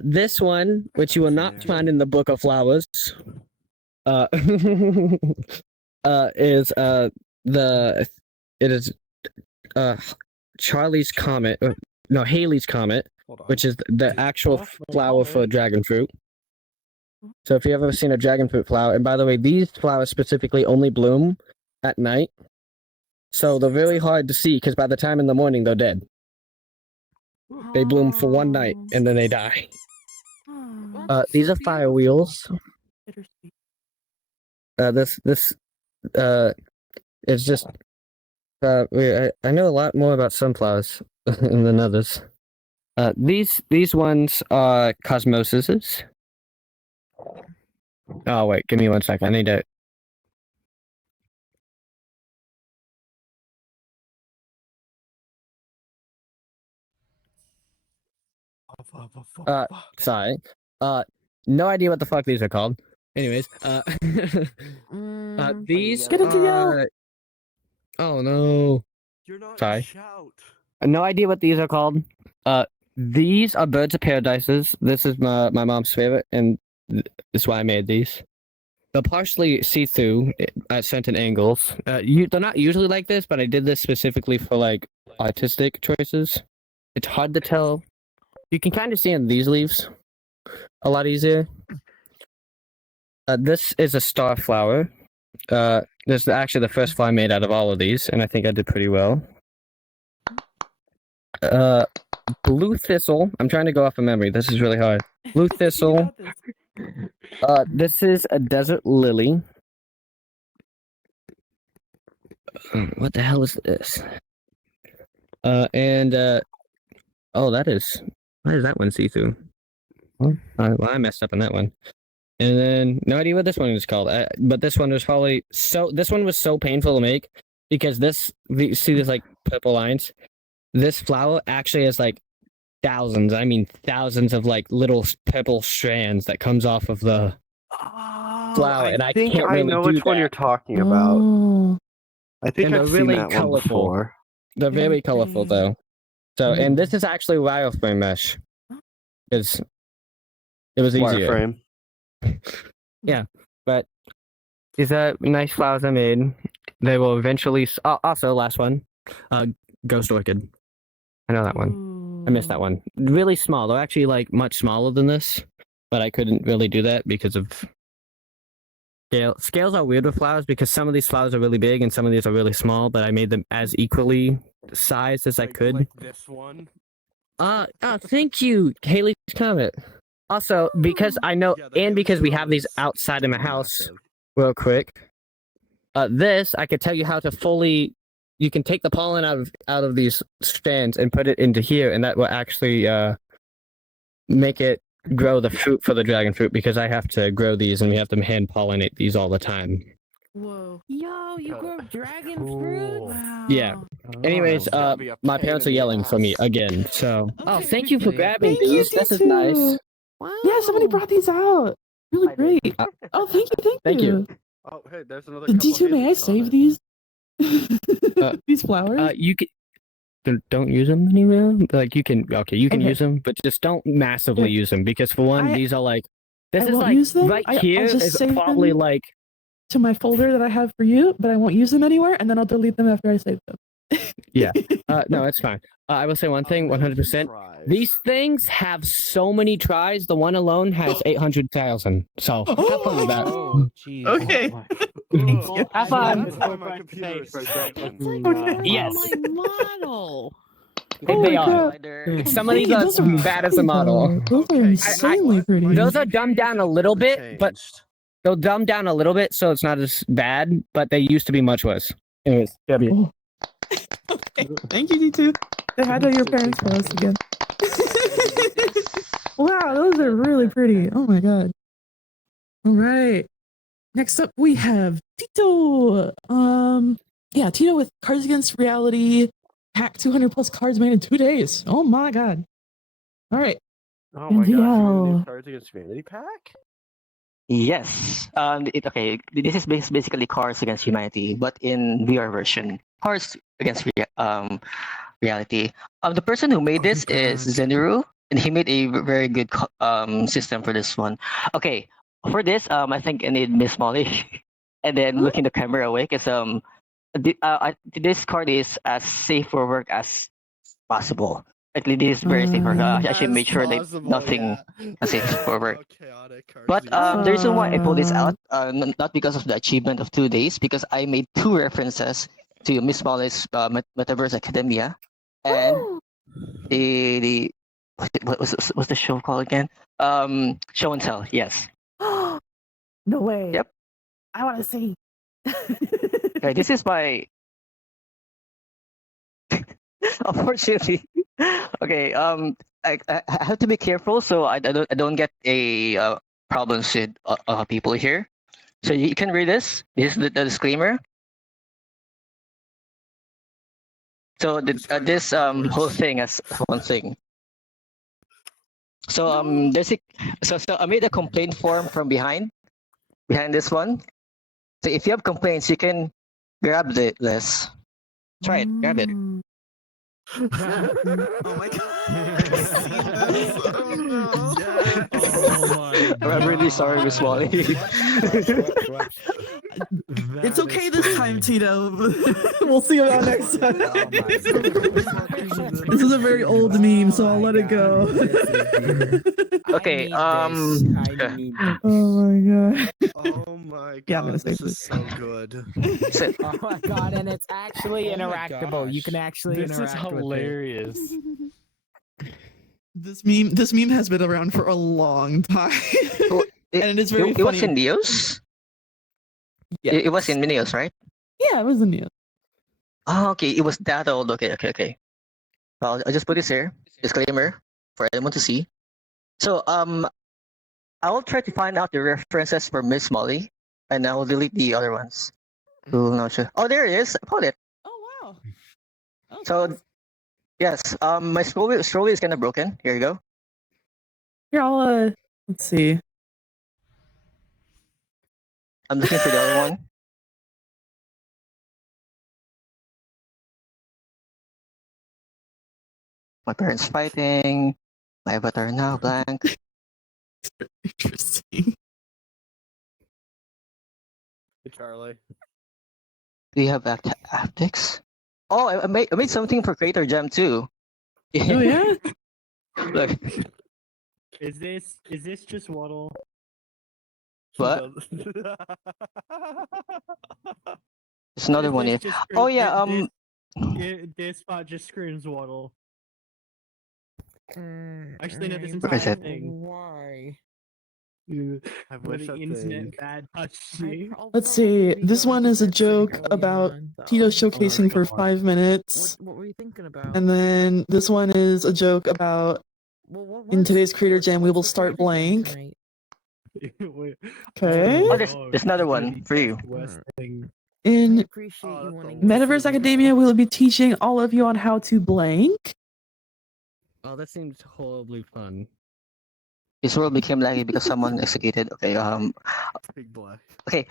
This one, which you will not find in the Book of Flowers, is Charlie's Comet. No, Haley's Comet, which is the actual flower for dragon fruit. So if you've ever seen a dragon fruit flower, and by the way, these flowers specifically only bloom at night, so they're really hard to see because by the time in the morning they're dead. They bloom for one night and then they die. These are fire wheels. This is just. I know a lot more about sunflowers than others. These ones are cosmoses. Oh wait, give me 1 second. I need to. Sorry. No idea what the fuck these are called. Anyways, these Get it to are. Oh no. You're not Sorry. shout. No idea what these are called. These are birds of paradises. This is my mom's favorite, and that's why I made these. They're partially see-through at certain angles. They're not usually like this, but I did this specifically for like artistic choices. It's hard to tell. You can kind of see in these leaves a lot easier. This is a star flower. This is actually the first flower made out of all of these, and I think I did pretty well. Blue thistle. I'm trying to go off of memory. This is really hard. Blue thistle. This is a desert lily. What the hell is this? Oh, that is. Why is that one see-through? Well, I messed up on that one. And then no idea what this one is called. But this one was probably so. This one was so painful to make because see these like purple lines. This flower actually has like thousands. I mean thousands of like little purple strands that comes off of the flower, and I think can't I really know do which one that. you're talking about. I think And I've they're seen really that one colorful. before. They're very colorful though. So, and this is actually wireframe mesh because it was easier. Wireframe. Yeah, but these are nice flowers I made. they will eventually. Also, last one, Ghost Orchid. I know that one. I missed that one. Really small. They're actually like much smaller than this, but I couldn't really do that because of scale. Scales are weird with flowers because some of these flowers are really big and some of these are really small. But I made them as equally sized as I could. Like this one. Thank you, Haley's comment. Also, because I know, and because we have these outside of my house, real quick. This I could tell you how to fully. You can take the pollen out of these strands and put it into here, and that will actually make it grow the fruit for the dragon fruit. Because I have to grow these, and we have to hand pollinate these all the time. Whoa. Yo, you grow dragon fruit? Wow. Yeah. Anyways, my parents are yelling for me again. So, thank you for grabbing these. This is nice. Wow. Yeah, somebody brought these out. Really great. Oh, thank you. Oh, hey, there's another. D2, may I save these? These flowers? You can don't use them anywhere. Like you can use them, but just don't massively use them because for one, these are like this is like right here I'll just is save probably them like to my folder that I have for you, but I won't use them anywhere, and then I'll delete them after I save them. Yeah. No, it's fine. I will say one thing, 100%. These things have so many tries. The one alone has 800,000. So have fun with that. Oh, jeez. Okay. Have fun. That's why my computer is so broken. Yes. My model. They are. Some of these are as bad as a model. Those are insanely pretty. Those are dumbed down a little bit, but they'll dumb down a little bit so it's not as bad, but they used to be much worse. Anyways, W. Okay. Thank you, D2. Say hi to your parents for us again. Wow, those are really pretty. Oh my god. All right. Next up, we have Tito. Yeah, Tito with Cards Against Reality. Hack 200 plus cards made in 2 days. Oh my god. All right. Oh my gosh, NVL. you're gonna do Cards Against Humanity pack? Yes. Okay. This is basically Cards Against Humanity, but in VR version. Cards Against Reality. The person who made this is Zenuru, and he made a very good system for this one. Okay. For this, I think I need Miss Molly, and then looking the camera away, because this card is as safe for work as possible. At least this is very safe for work. I actually made sure that nothing is safe for work. But the reason why I pulled this out, not because of the achievement of 2 days, because I made 2 references to Miss Molly's Metaverse Academia, and the what's the show called again? Show and Tell. Yes. No way. Yep. I want to see. Okay, this is my. Unfortunately, okay. I have to be careful so I don't get a problems with people here. So you can read this. This is the disclaimer. So this whole thing as one thing. So so I made a complaint form from behind this one. So if you have complaints, you can grab this. Try it. Grab it. Oh my god. I'm really sorry, Miss Molly. It's okay this time, Tito. We'll see you about next time. This is a very old meme, so I'll let it go. Okay. Oh my god. Oh my god, this is so good. Oh my god, and it's actually interactable. You can actually This is interact with it. hilarious. This meme has been around for a long time. And it is very It was funny. in Neos? Yeah. It was in Neos, right? Yeah, it was in Neos. Oh, okay. It was that old. Okay. Well, I'll just put this here. Disclaimer for anyone to see. So, I will try to find out the references for Miss Molly, and I will delete the other ones. Oh, there it is. I found it. Oh wow. So, yes. My scroll wheel is kind of broken. Here you go. Here, I'll let's see. I'm looking for the other one. My parents fighting. My avatar now blank. Interesting. Hey, Charlie. Do you have optics? Oh, I made something for Creator Jam too. Oh yeah. Look, Is this just Waddle? what? There's another one here. Oh yeah. This spot just screams Waddle. Actually, no, this Where is entire it? thing. Why? I Where wish the that internet thing. bad touched me. Let's see. This one is a joke about Tito showcasing for 5 minutes. What were you thinking about? And then this one is a joke about in today's Creator Jam we will start blank. Wait. Okay. Oh, there's another one for you. Worst thing. In Appreciate you wanting to Metaverse see me Academia, we will be teaching all of you on how to blank. Oh, that seems horribly fun. This world became laggy because someone executed. Okay. Big black. Okay.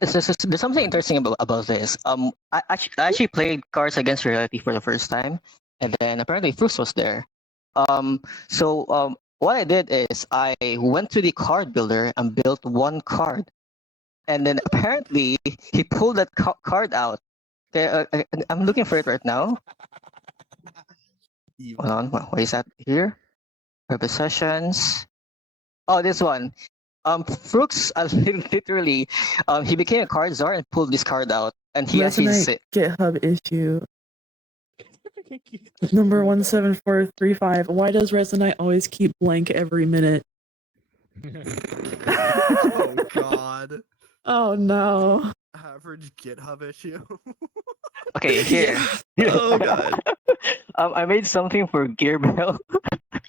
There's something interesting about this. I actually played Cards Against Reality for the first time, and then apparently Fruits was there. What I did is I went to the card builder and built one card, and then apparently he pulled that card out. Okay, I'm looking for it right now. Hold on, what is that here? Purpose sessions. Oh, this one. Frooks literally, he became a card czar and pulled this card out, and he actually Resonite GitHub issue. Number 17435. Why does Resonite always keep blank every minute? Oh God. Oh no. Average GitHub issue. Okay, here. Oh God. I made something for Gearbell.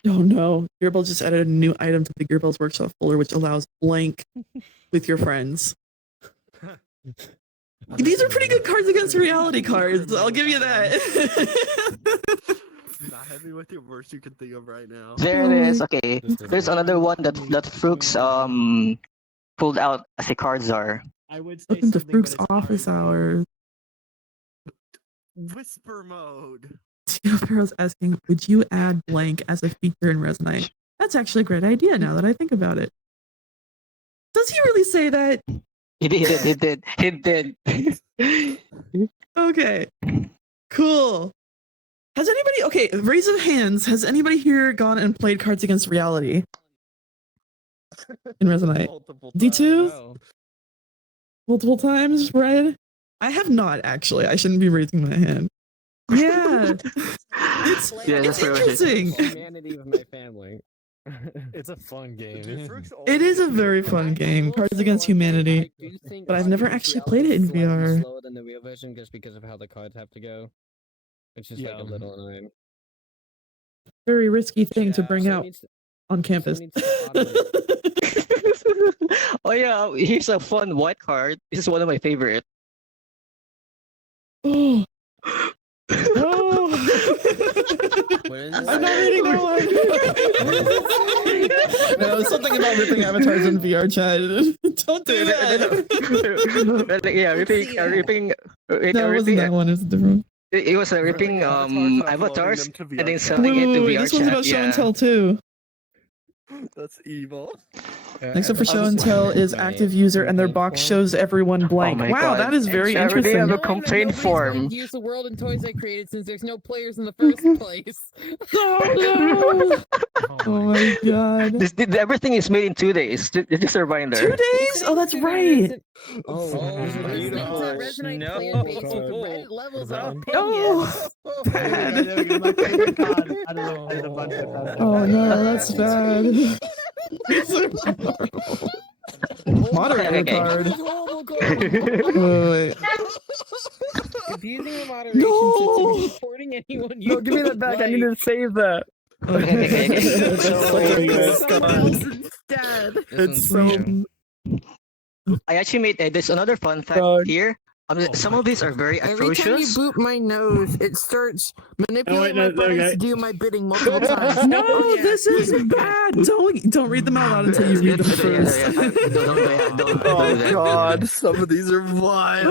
Oh no. Gearbell just added a new item to the Gearbell's workshop folder which allows blank with your friends. These are pretty good Cards Against Reality cards. I'll give you that. Not heavy with your worst you can think of right now. There it is. Okay, there's another one that Frooks pulled out as a card czar. I would say Welcome to something, Fruits Office Hours. Whisper mode. TitoFerro's asking, would you add blank as a feature in Resonite? That's actually a great idea now that I think about it. Does he really say that? He did. Okay. Cool. Has anybody, okay, raise of hands, has anybody here gone and played Cards Against Reality? In Resonite? D2? No. Multiple times, Red? I have not, actually. I shouldn't be raising my hand. Yeah. It's interesting. Humanity of my family. It's a fun game. It is a very fun game, Cards Against Humanity. But I've never actually played it in VR. Slower than the real version just because of how the cards have to go. It's just like a little annoying. Very risky thing to bring out on campus. Oh yeah, here's a fun white card. This is one of my favorite. Oh. No! I'm not reading that one. No, something about ripping avatars in VR chat. Don't do that. Yeah, ripping. No, it wasn't that one. It was a different one. It was ripping avatars and then selling it to VR this chat. one's about show and tell too. That's evil. Next up for show and tell is active user, and their box shows everyone blank. my Wow, God. that is very I already interesting. have a complaint form. Use the world and toys I created since there's no players in the first place. Oh my God. Everything is made in 2 days. This is a reminder. 2 days? Oh, that's right. Oh, Bad. Oh no, that's bad. Moderator card. Wait. Confusing the moderation system, reporting anyone you No, give me that back. I need to save that. It's so. I actually made there's another fun fact here. Some of these are very Every time you atrocious. boot my nose, it starts manipulating my buttons to do my bidding multiple times. No, this is bad. Don't read them out loud until you read them first. Oh God, some of these are wild.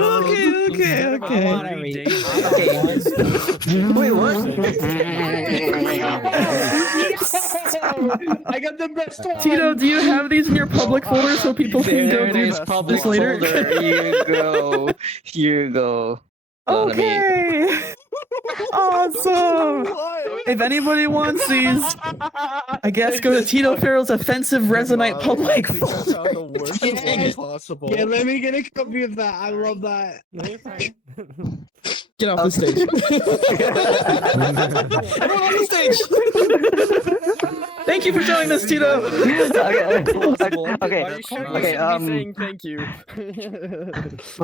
Okay. Wait, what? I got the best one. Tito, do you have these in your public folder so people can go There it do is, public this later? folder. Here you go. Here you go. Okay. Awesome. If anybody wants these, I guess go to TitoFerro's offensive Resonite public folder. the worst one possible. Yeah, let me get a copy of that. I love that. Get off the stage. Everyone on the stage. Thank you for showing this, Tito. Okay. saying thank you.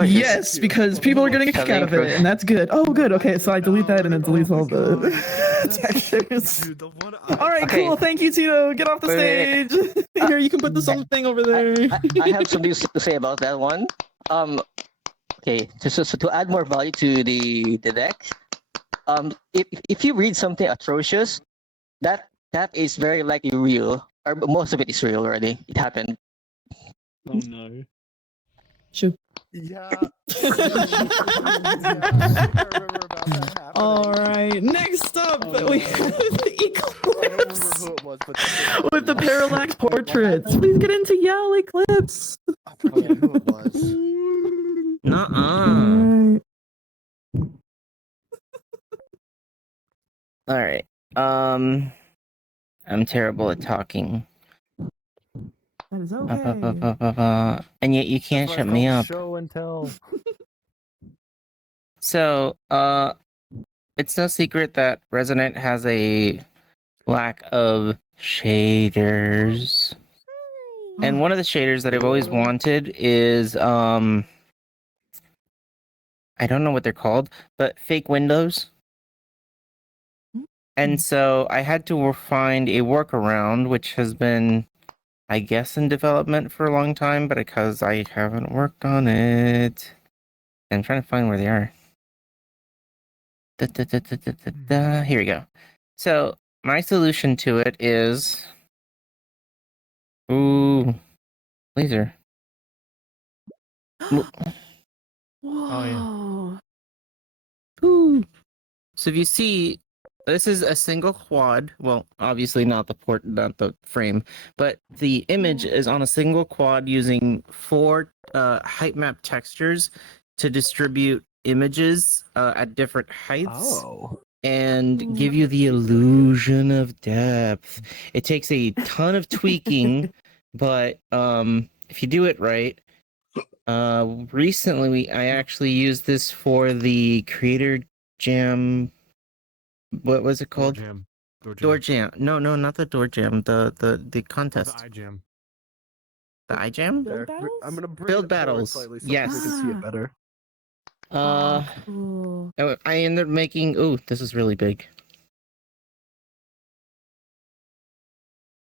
Yes, because people are getting a kick out of it, and that's good. Oh, good. Okay, so I delete that, and it deletes all the textures. All right, cool. Thank you, Tito. Get off the stage. Here, you can put this on the thing over there. I have something to say about that one. Okay, so to add more value to the deck, if you read something atrocious, that is very likely real, or most of it is real already. It happened. Oh no. Shoot. Yeah. All right, next up we have the Eclypse with the Parallax portraits. Please get into Yell Eclypse. I forget who it was. Nuh-uh. All right. I'm terrible at talking. That is okay. And yet you can't shut me up. Show and tell. So, it's no secret that Resonite has a lack of shaders. And one of the shaders that I've always wanted is, I don't know what they're called, but fake windows. And so I had to find a workaround, which has been, I guess, in development for a long time, but because I haven't worked on it. I'm trying to find where they are. Here we go. So my solution to it is, ooh, laser. Whoa. Oh, yeah. Ooh. So if you see, this is a single quad. Well, obviously not the frame, but the image is on a single quad using 4 height map textures to distribute images at different heights and give you the illusion of depth. It takes a ton of tweaking, but if you do it right, recently I actually used this for the Creator Jam. What was it called? Door Jam. No, not the Door Jam. The contest. The iJam. The iJam? I'm gonna bring Build it forward battles. slightly so Yes. people can see it better. Cool. I ended up making. Ooh, this is really big.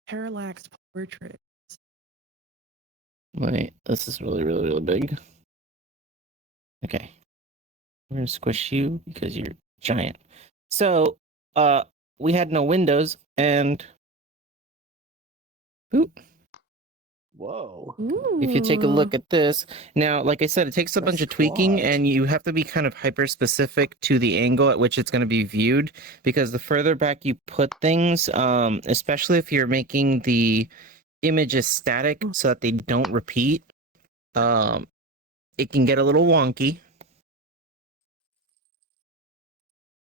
Parallax portrait. Wait, this is really big. Okay, we're gonna squish you because you're giant. So, we had no windows, and ooh. Whoa. If you take a look at this, now, like I said, it takes a bunch of tweaking, and you have to be kind of hyper specific to the angle at which it's going to be viewed, because the further back you put things, especially if you're making the images static so that they don't repeat, it can get a little wonky.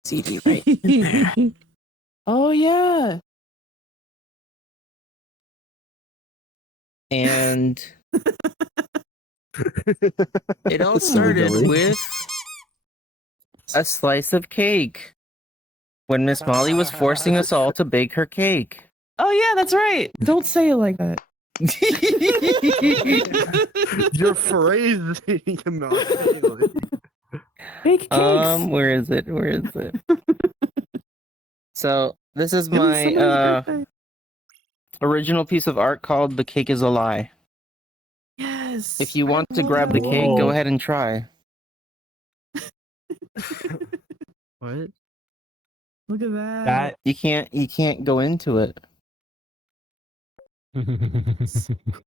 CD right in there. Oh yeah. And it all started with a slice of cake when Miss Molly was forcing us all to bake her cake. Oh yeah, that's right. Don't say it like that. You're phrasing immaculately. Bake cakes. Where is it? So this is my original piece of art called "The Cake Is a Lie." Yes. If you want to grab the cake, go ahead and try. What? Look at that. You can't go into it.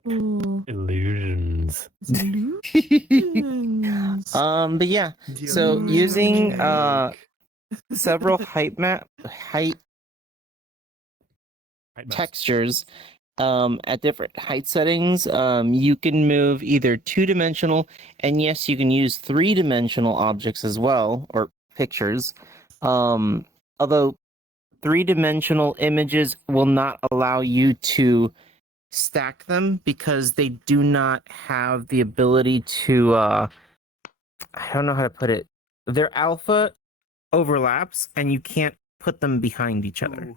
Cool. Illusions. But yeah. So using several height textures at different height settings. You can move either 2-dimensional, and yes, you can use 3-dimensional objects as well, or pictures. Although 3-dimensional images will not allow you to stack them because they do not have the ability to I don't know how to put it. Their alpha overlaps and you can't put them behind each other.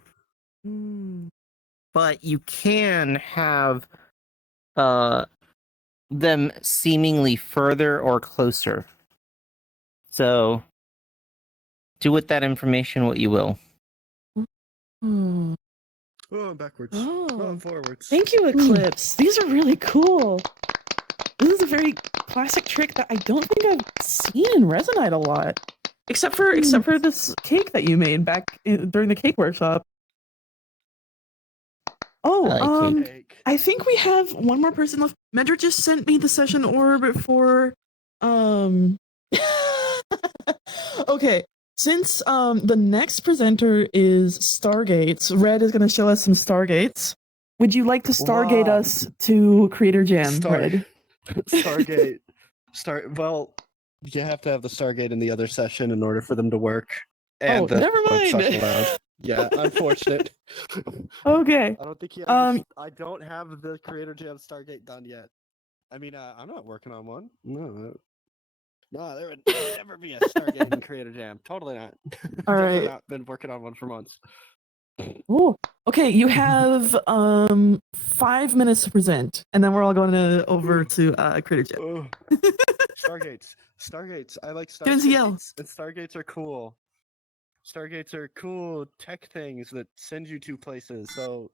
But you can have them seemingly further or closer. So do with that information what you will. Hmm. Oh, backwards. Oh. Oh, forwards. Thank you, Eclypse. These are really cool. This is a very classic trick that I don't think I've seen in Resonite a lot, except for this cake that you made back during the cake workshop. Oh, I think we have one more person left. Medra just sent me the session orb for Okay, since the next presenter is Stargates, Red is going to show us some Stargates. Would you like to Stargate us to Creator Jam, Red? Stargate. Well, you have to have the Stargate in the other session in order for them to work. And Oh, never mind. Yeah, unfortunate. Okay. I don't think you have I don't have the Creator Jam Stargate done yet. I mean, I'm not working on one. No, there would never be a Stargate in Creator Jam. Totally not. All Definitely right. not been working on one for months. Ooh. Okay, you have 5 minutes to present, and then we're all going over to Creator Jam. Stargates. I like Get into yell. Stargates. And Stargates are cool. Stargates are cool tech things that send you to places. So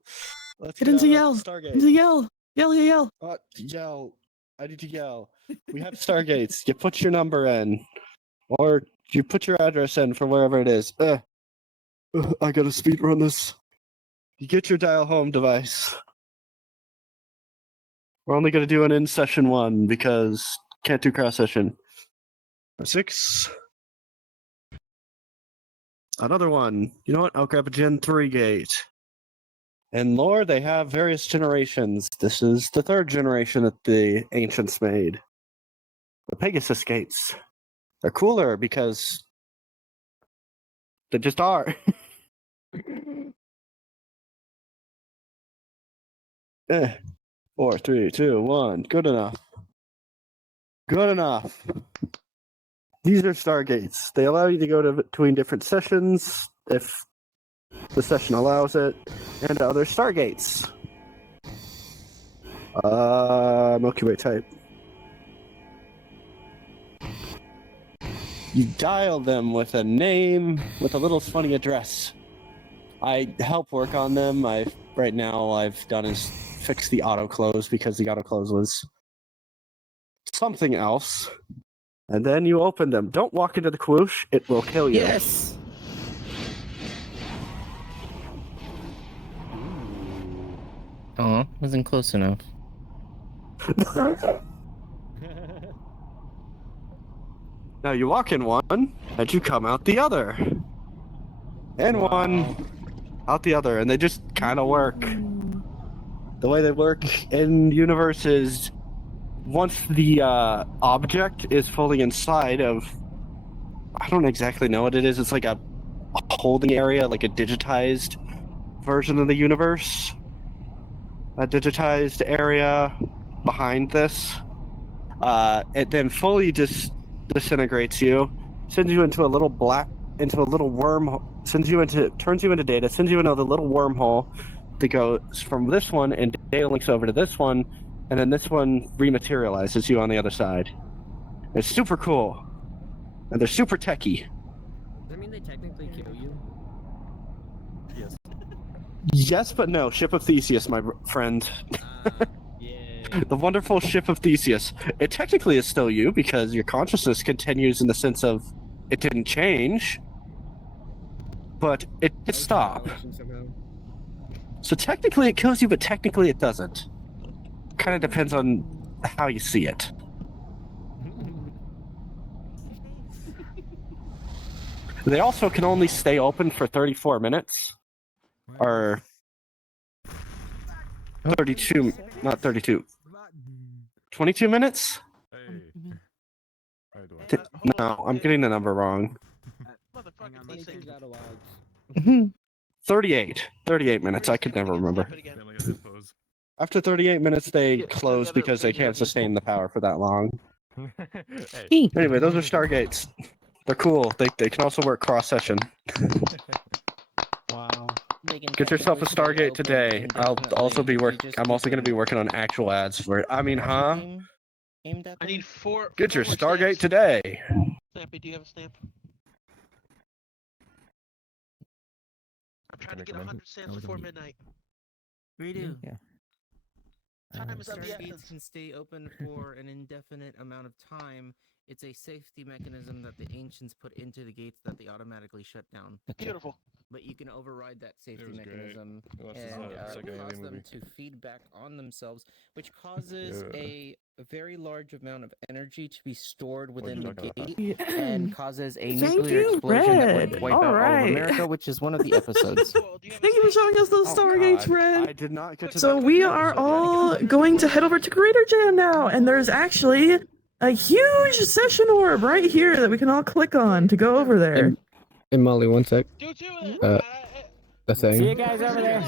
let's Get into on yell. Stargate. Into yell. Yell. Yell. I need to yell. We have Stargates. You put your number in, or you put your address in for wherever it is. I gotta speed run this. You get your dial home device. We're only gonna do an in session 1 because can't do cross session. 6. Another one. You know what? I'll grab a Gen 3 gate. In lore, they have various generations. This is the 3rd generation that the ancients made. The Pegasus gates. They're cooler because they just are. 4, 3, 2, 1. Good enough. Good enough. These are Stargates. They allow you to go between different sessions if the session allows it, and other Stargates. Milky Way type. You dial them with a name, with a little funny address. I help work on them. Right now I've done is fix the auto close because the auto close was something else. And then you open them. Don't walk into the Kwoosh, it will kill you. Yes. Oh, wasn't close enough. Now you walk in one, and you come out the other. And one, out the other, and they just kind of work. The way they work in universe is once the object is fully inside of, I don't exactly know what it is. It's like a holding area, like a digitized version of the universe. A digitized area behind this. It then fully disintegrates you, sends you into a little worm, turns you into data, sends you into the little wormhole that goes from this one, and data links over to this one, and then this one rematerializes you on the other side. It's super cool, and they're super techy. Does that mean they technically kill you? Yes. Yes, but no. Ship of Theseus, my friend. The wonderful ship of Theseus. It technically is still you because your consciousness continues in the sense of it didn't change, but it did stop. So technically it kills you, but technically it doesn't. Kind of depends on how you see it. They also can only stay open for 34 minutes. Or 32, not 32. 22 minutes? No, I'm getting the number wrong. 38 minutes. I could never remember. After 38 minutes, they close because they can't sustain the power for that long. Anyway, those are Stargates. They're cool. They can also work cross session. Wow. Get yourself a Stargate today. I'm also going to be working on actual ads for it. I mean, huh? I need 4. Get your Stargate today. Snappy, do you have a stamp? I'm trying to get 100 stamps before midnight. Redo. Yeah. Time is of the Stargates essence. can stay open for an indefinite amount of time. It's a safety mechanism that the ancients put into the gates that they automatically shut down. Beautiful. But you can override that safety was great. mechanism It was and the second cause alien them movie. to feed back on themselves, which causes a very large amount of energy to be stored within the gate and causes a Thank nuclear you, explosion that Red. would wipe All out all of right. America, which is one of the episodes. Thank you for showing us those Stargates, Red. I did not get to So that we episode are yet. all going to head over to Creator Jam now, and there's actually a huge session orb right here that we can all click on to go over there. Hey Molly, one sec. The thing. See you guys over there.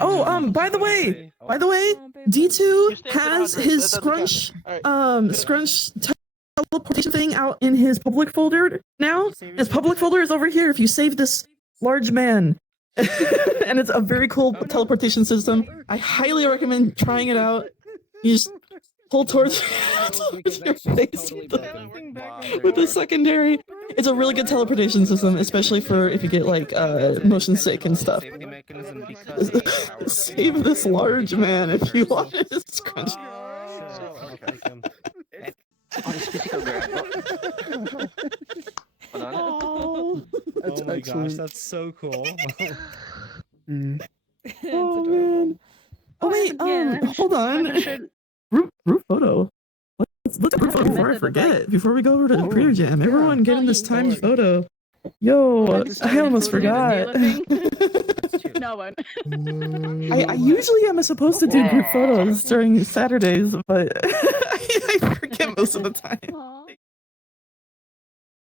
Oh, by the way, D2 has his scrunch teleportation thing out in his public folder now. His public folder is over here if you save this large man. And it's a very cool teleportation system. I highly recommend trying it out. You just pull towards your face with the secondary. It's a really good teleportation system, especially for if you get like motion sick and stuff. Save this large man if you want his scrunch. Oh my gosh, that's so cool. Oh man. Oh wait, hold on. Group photo. Let's look at group photo before I forget. Before we go over to the Creator Jam, everyone get in this timed photo. Yo, I almost forgot. No one. I usually am supposed to do group photos during Saturdays, but I forget most of the time.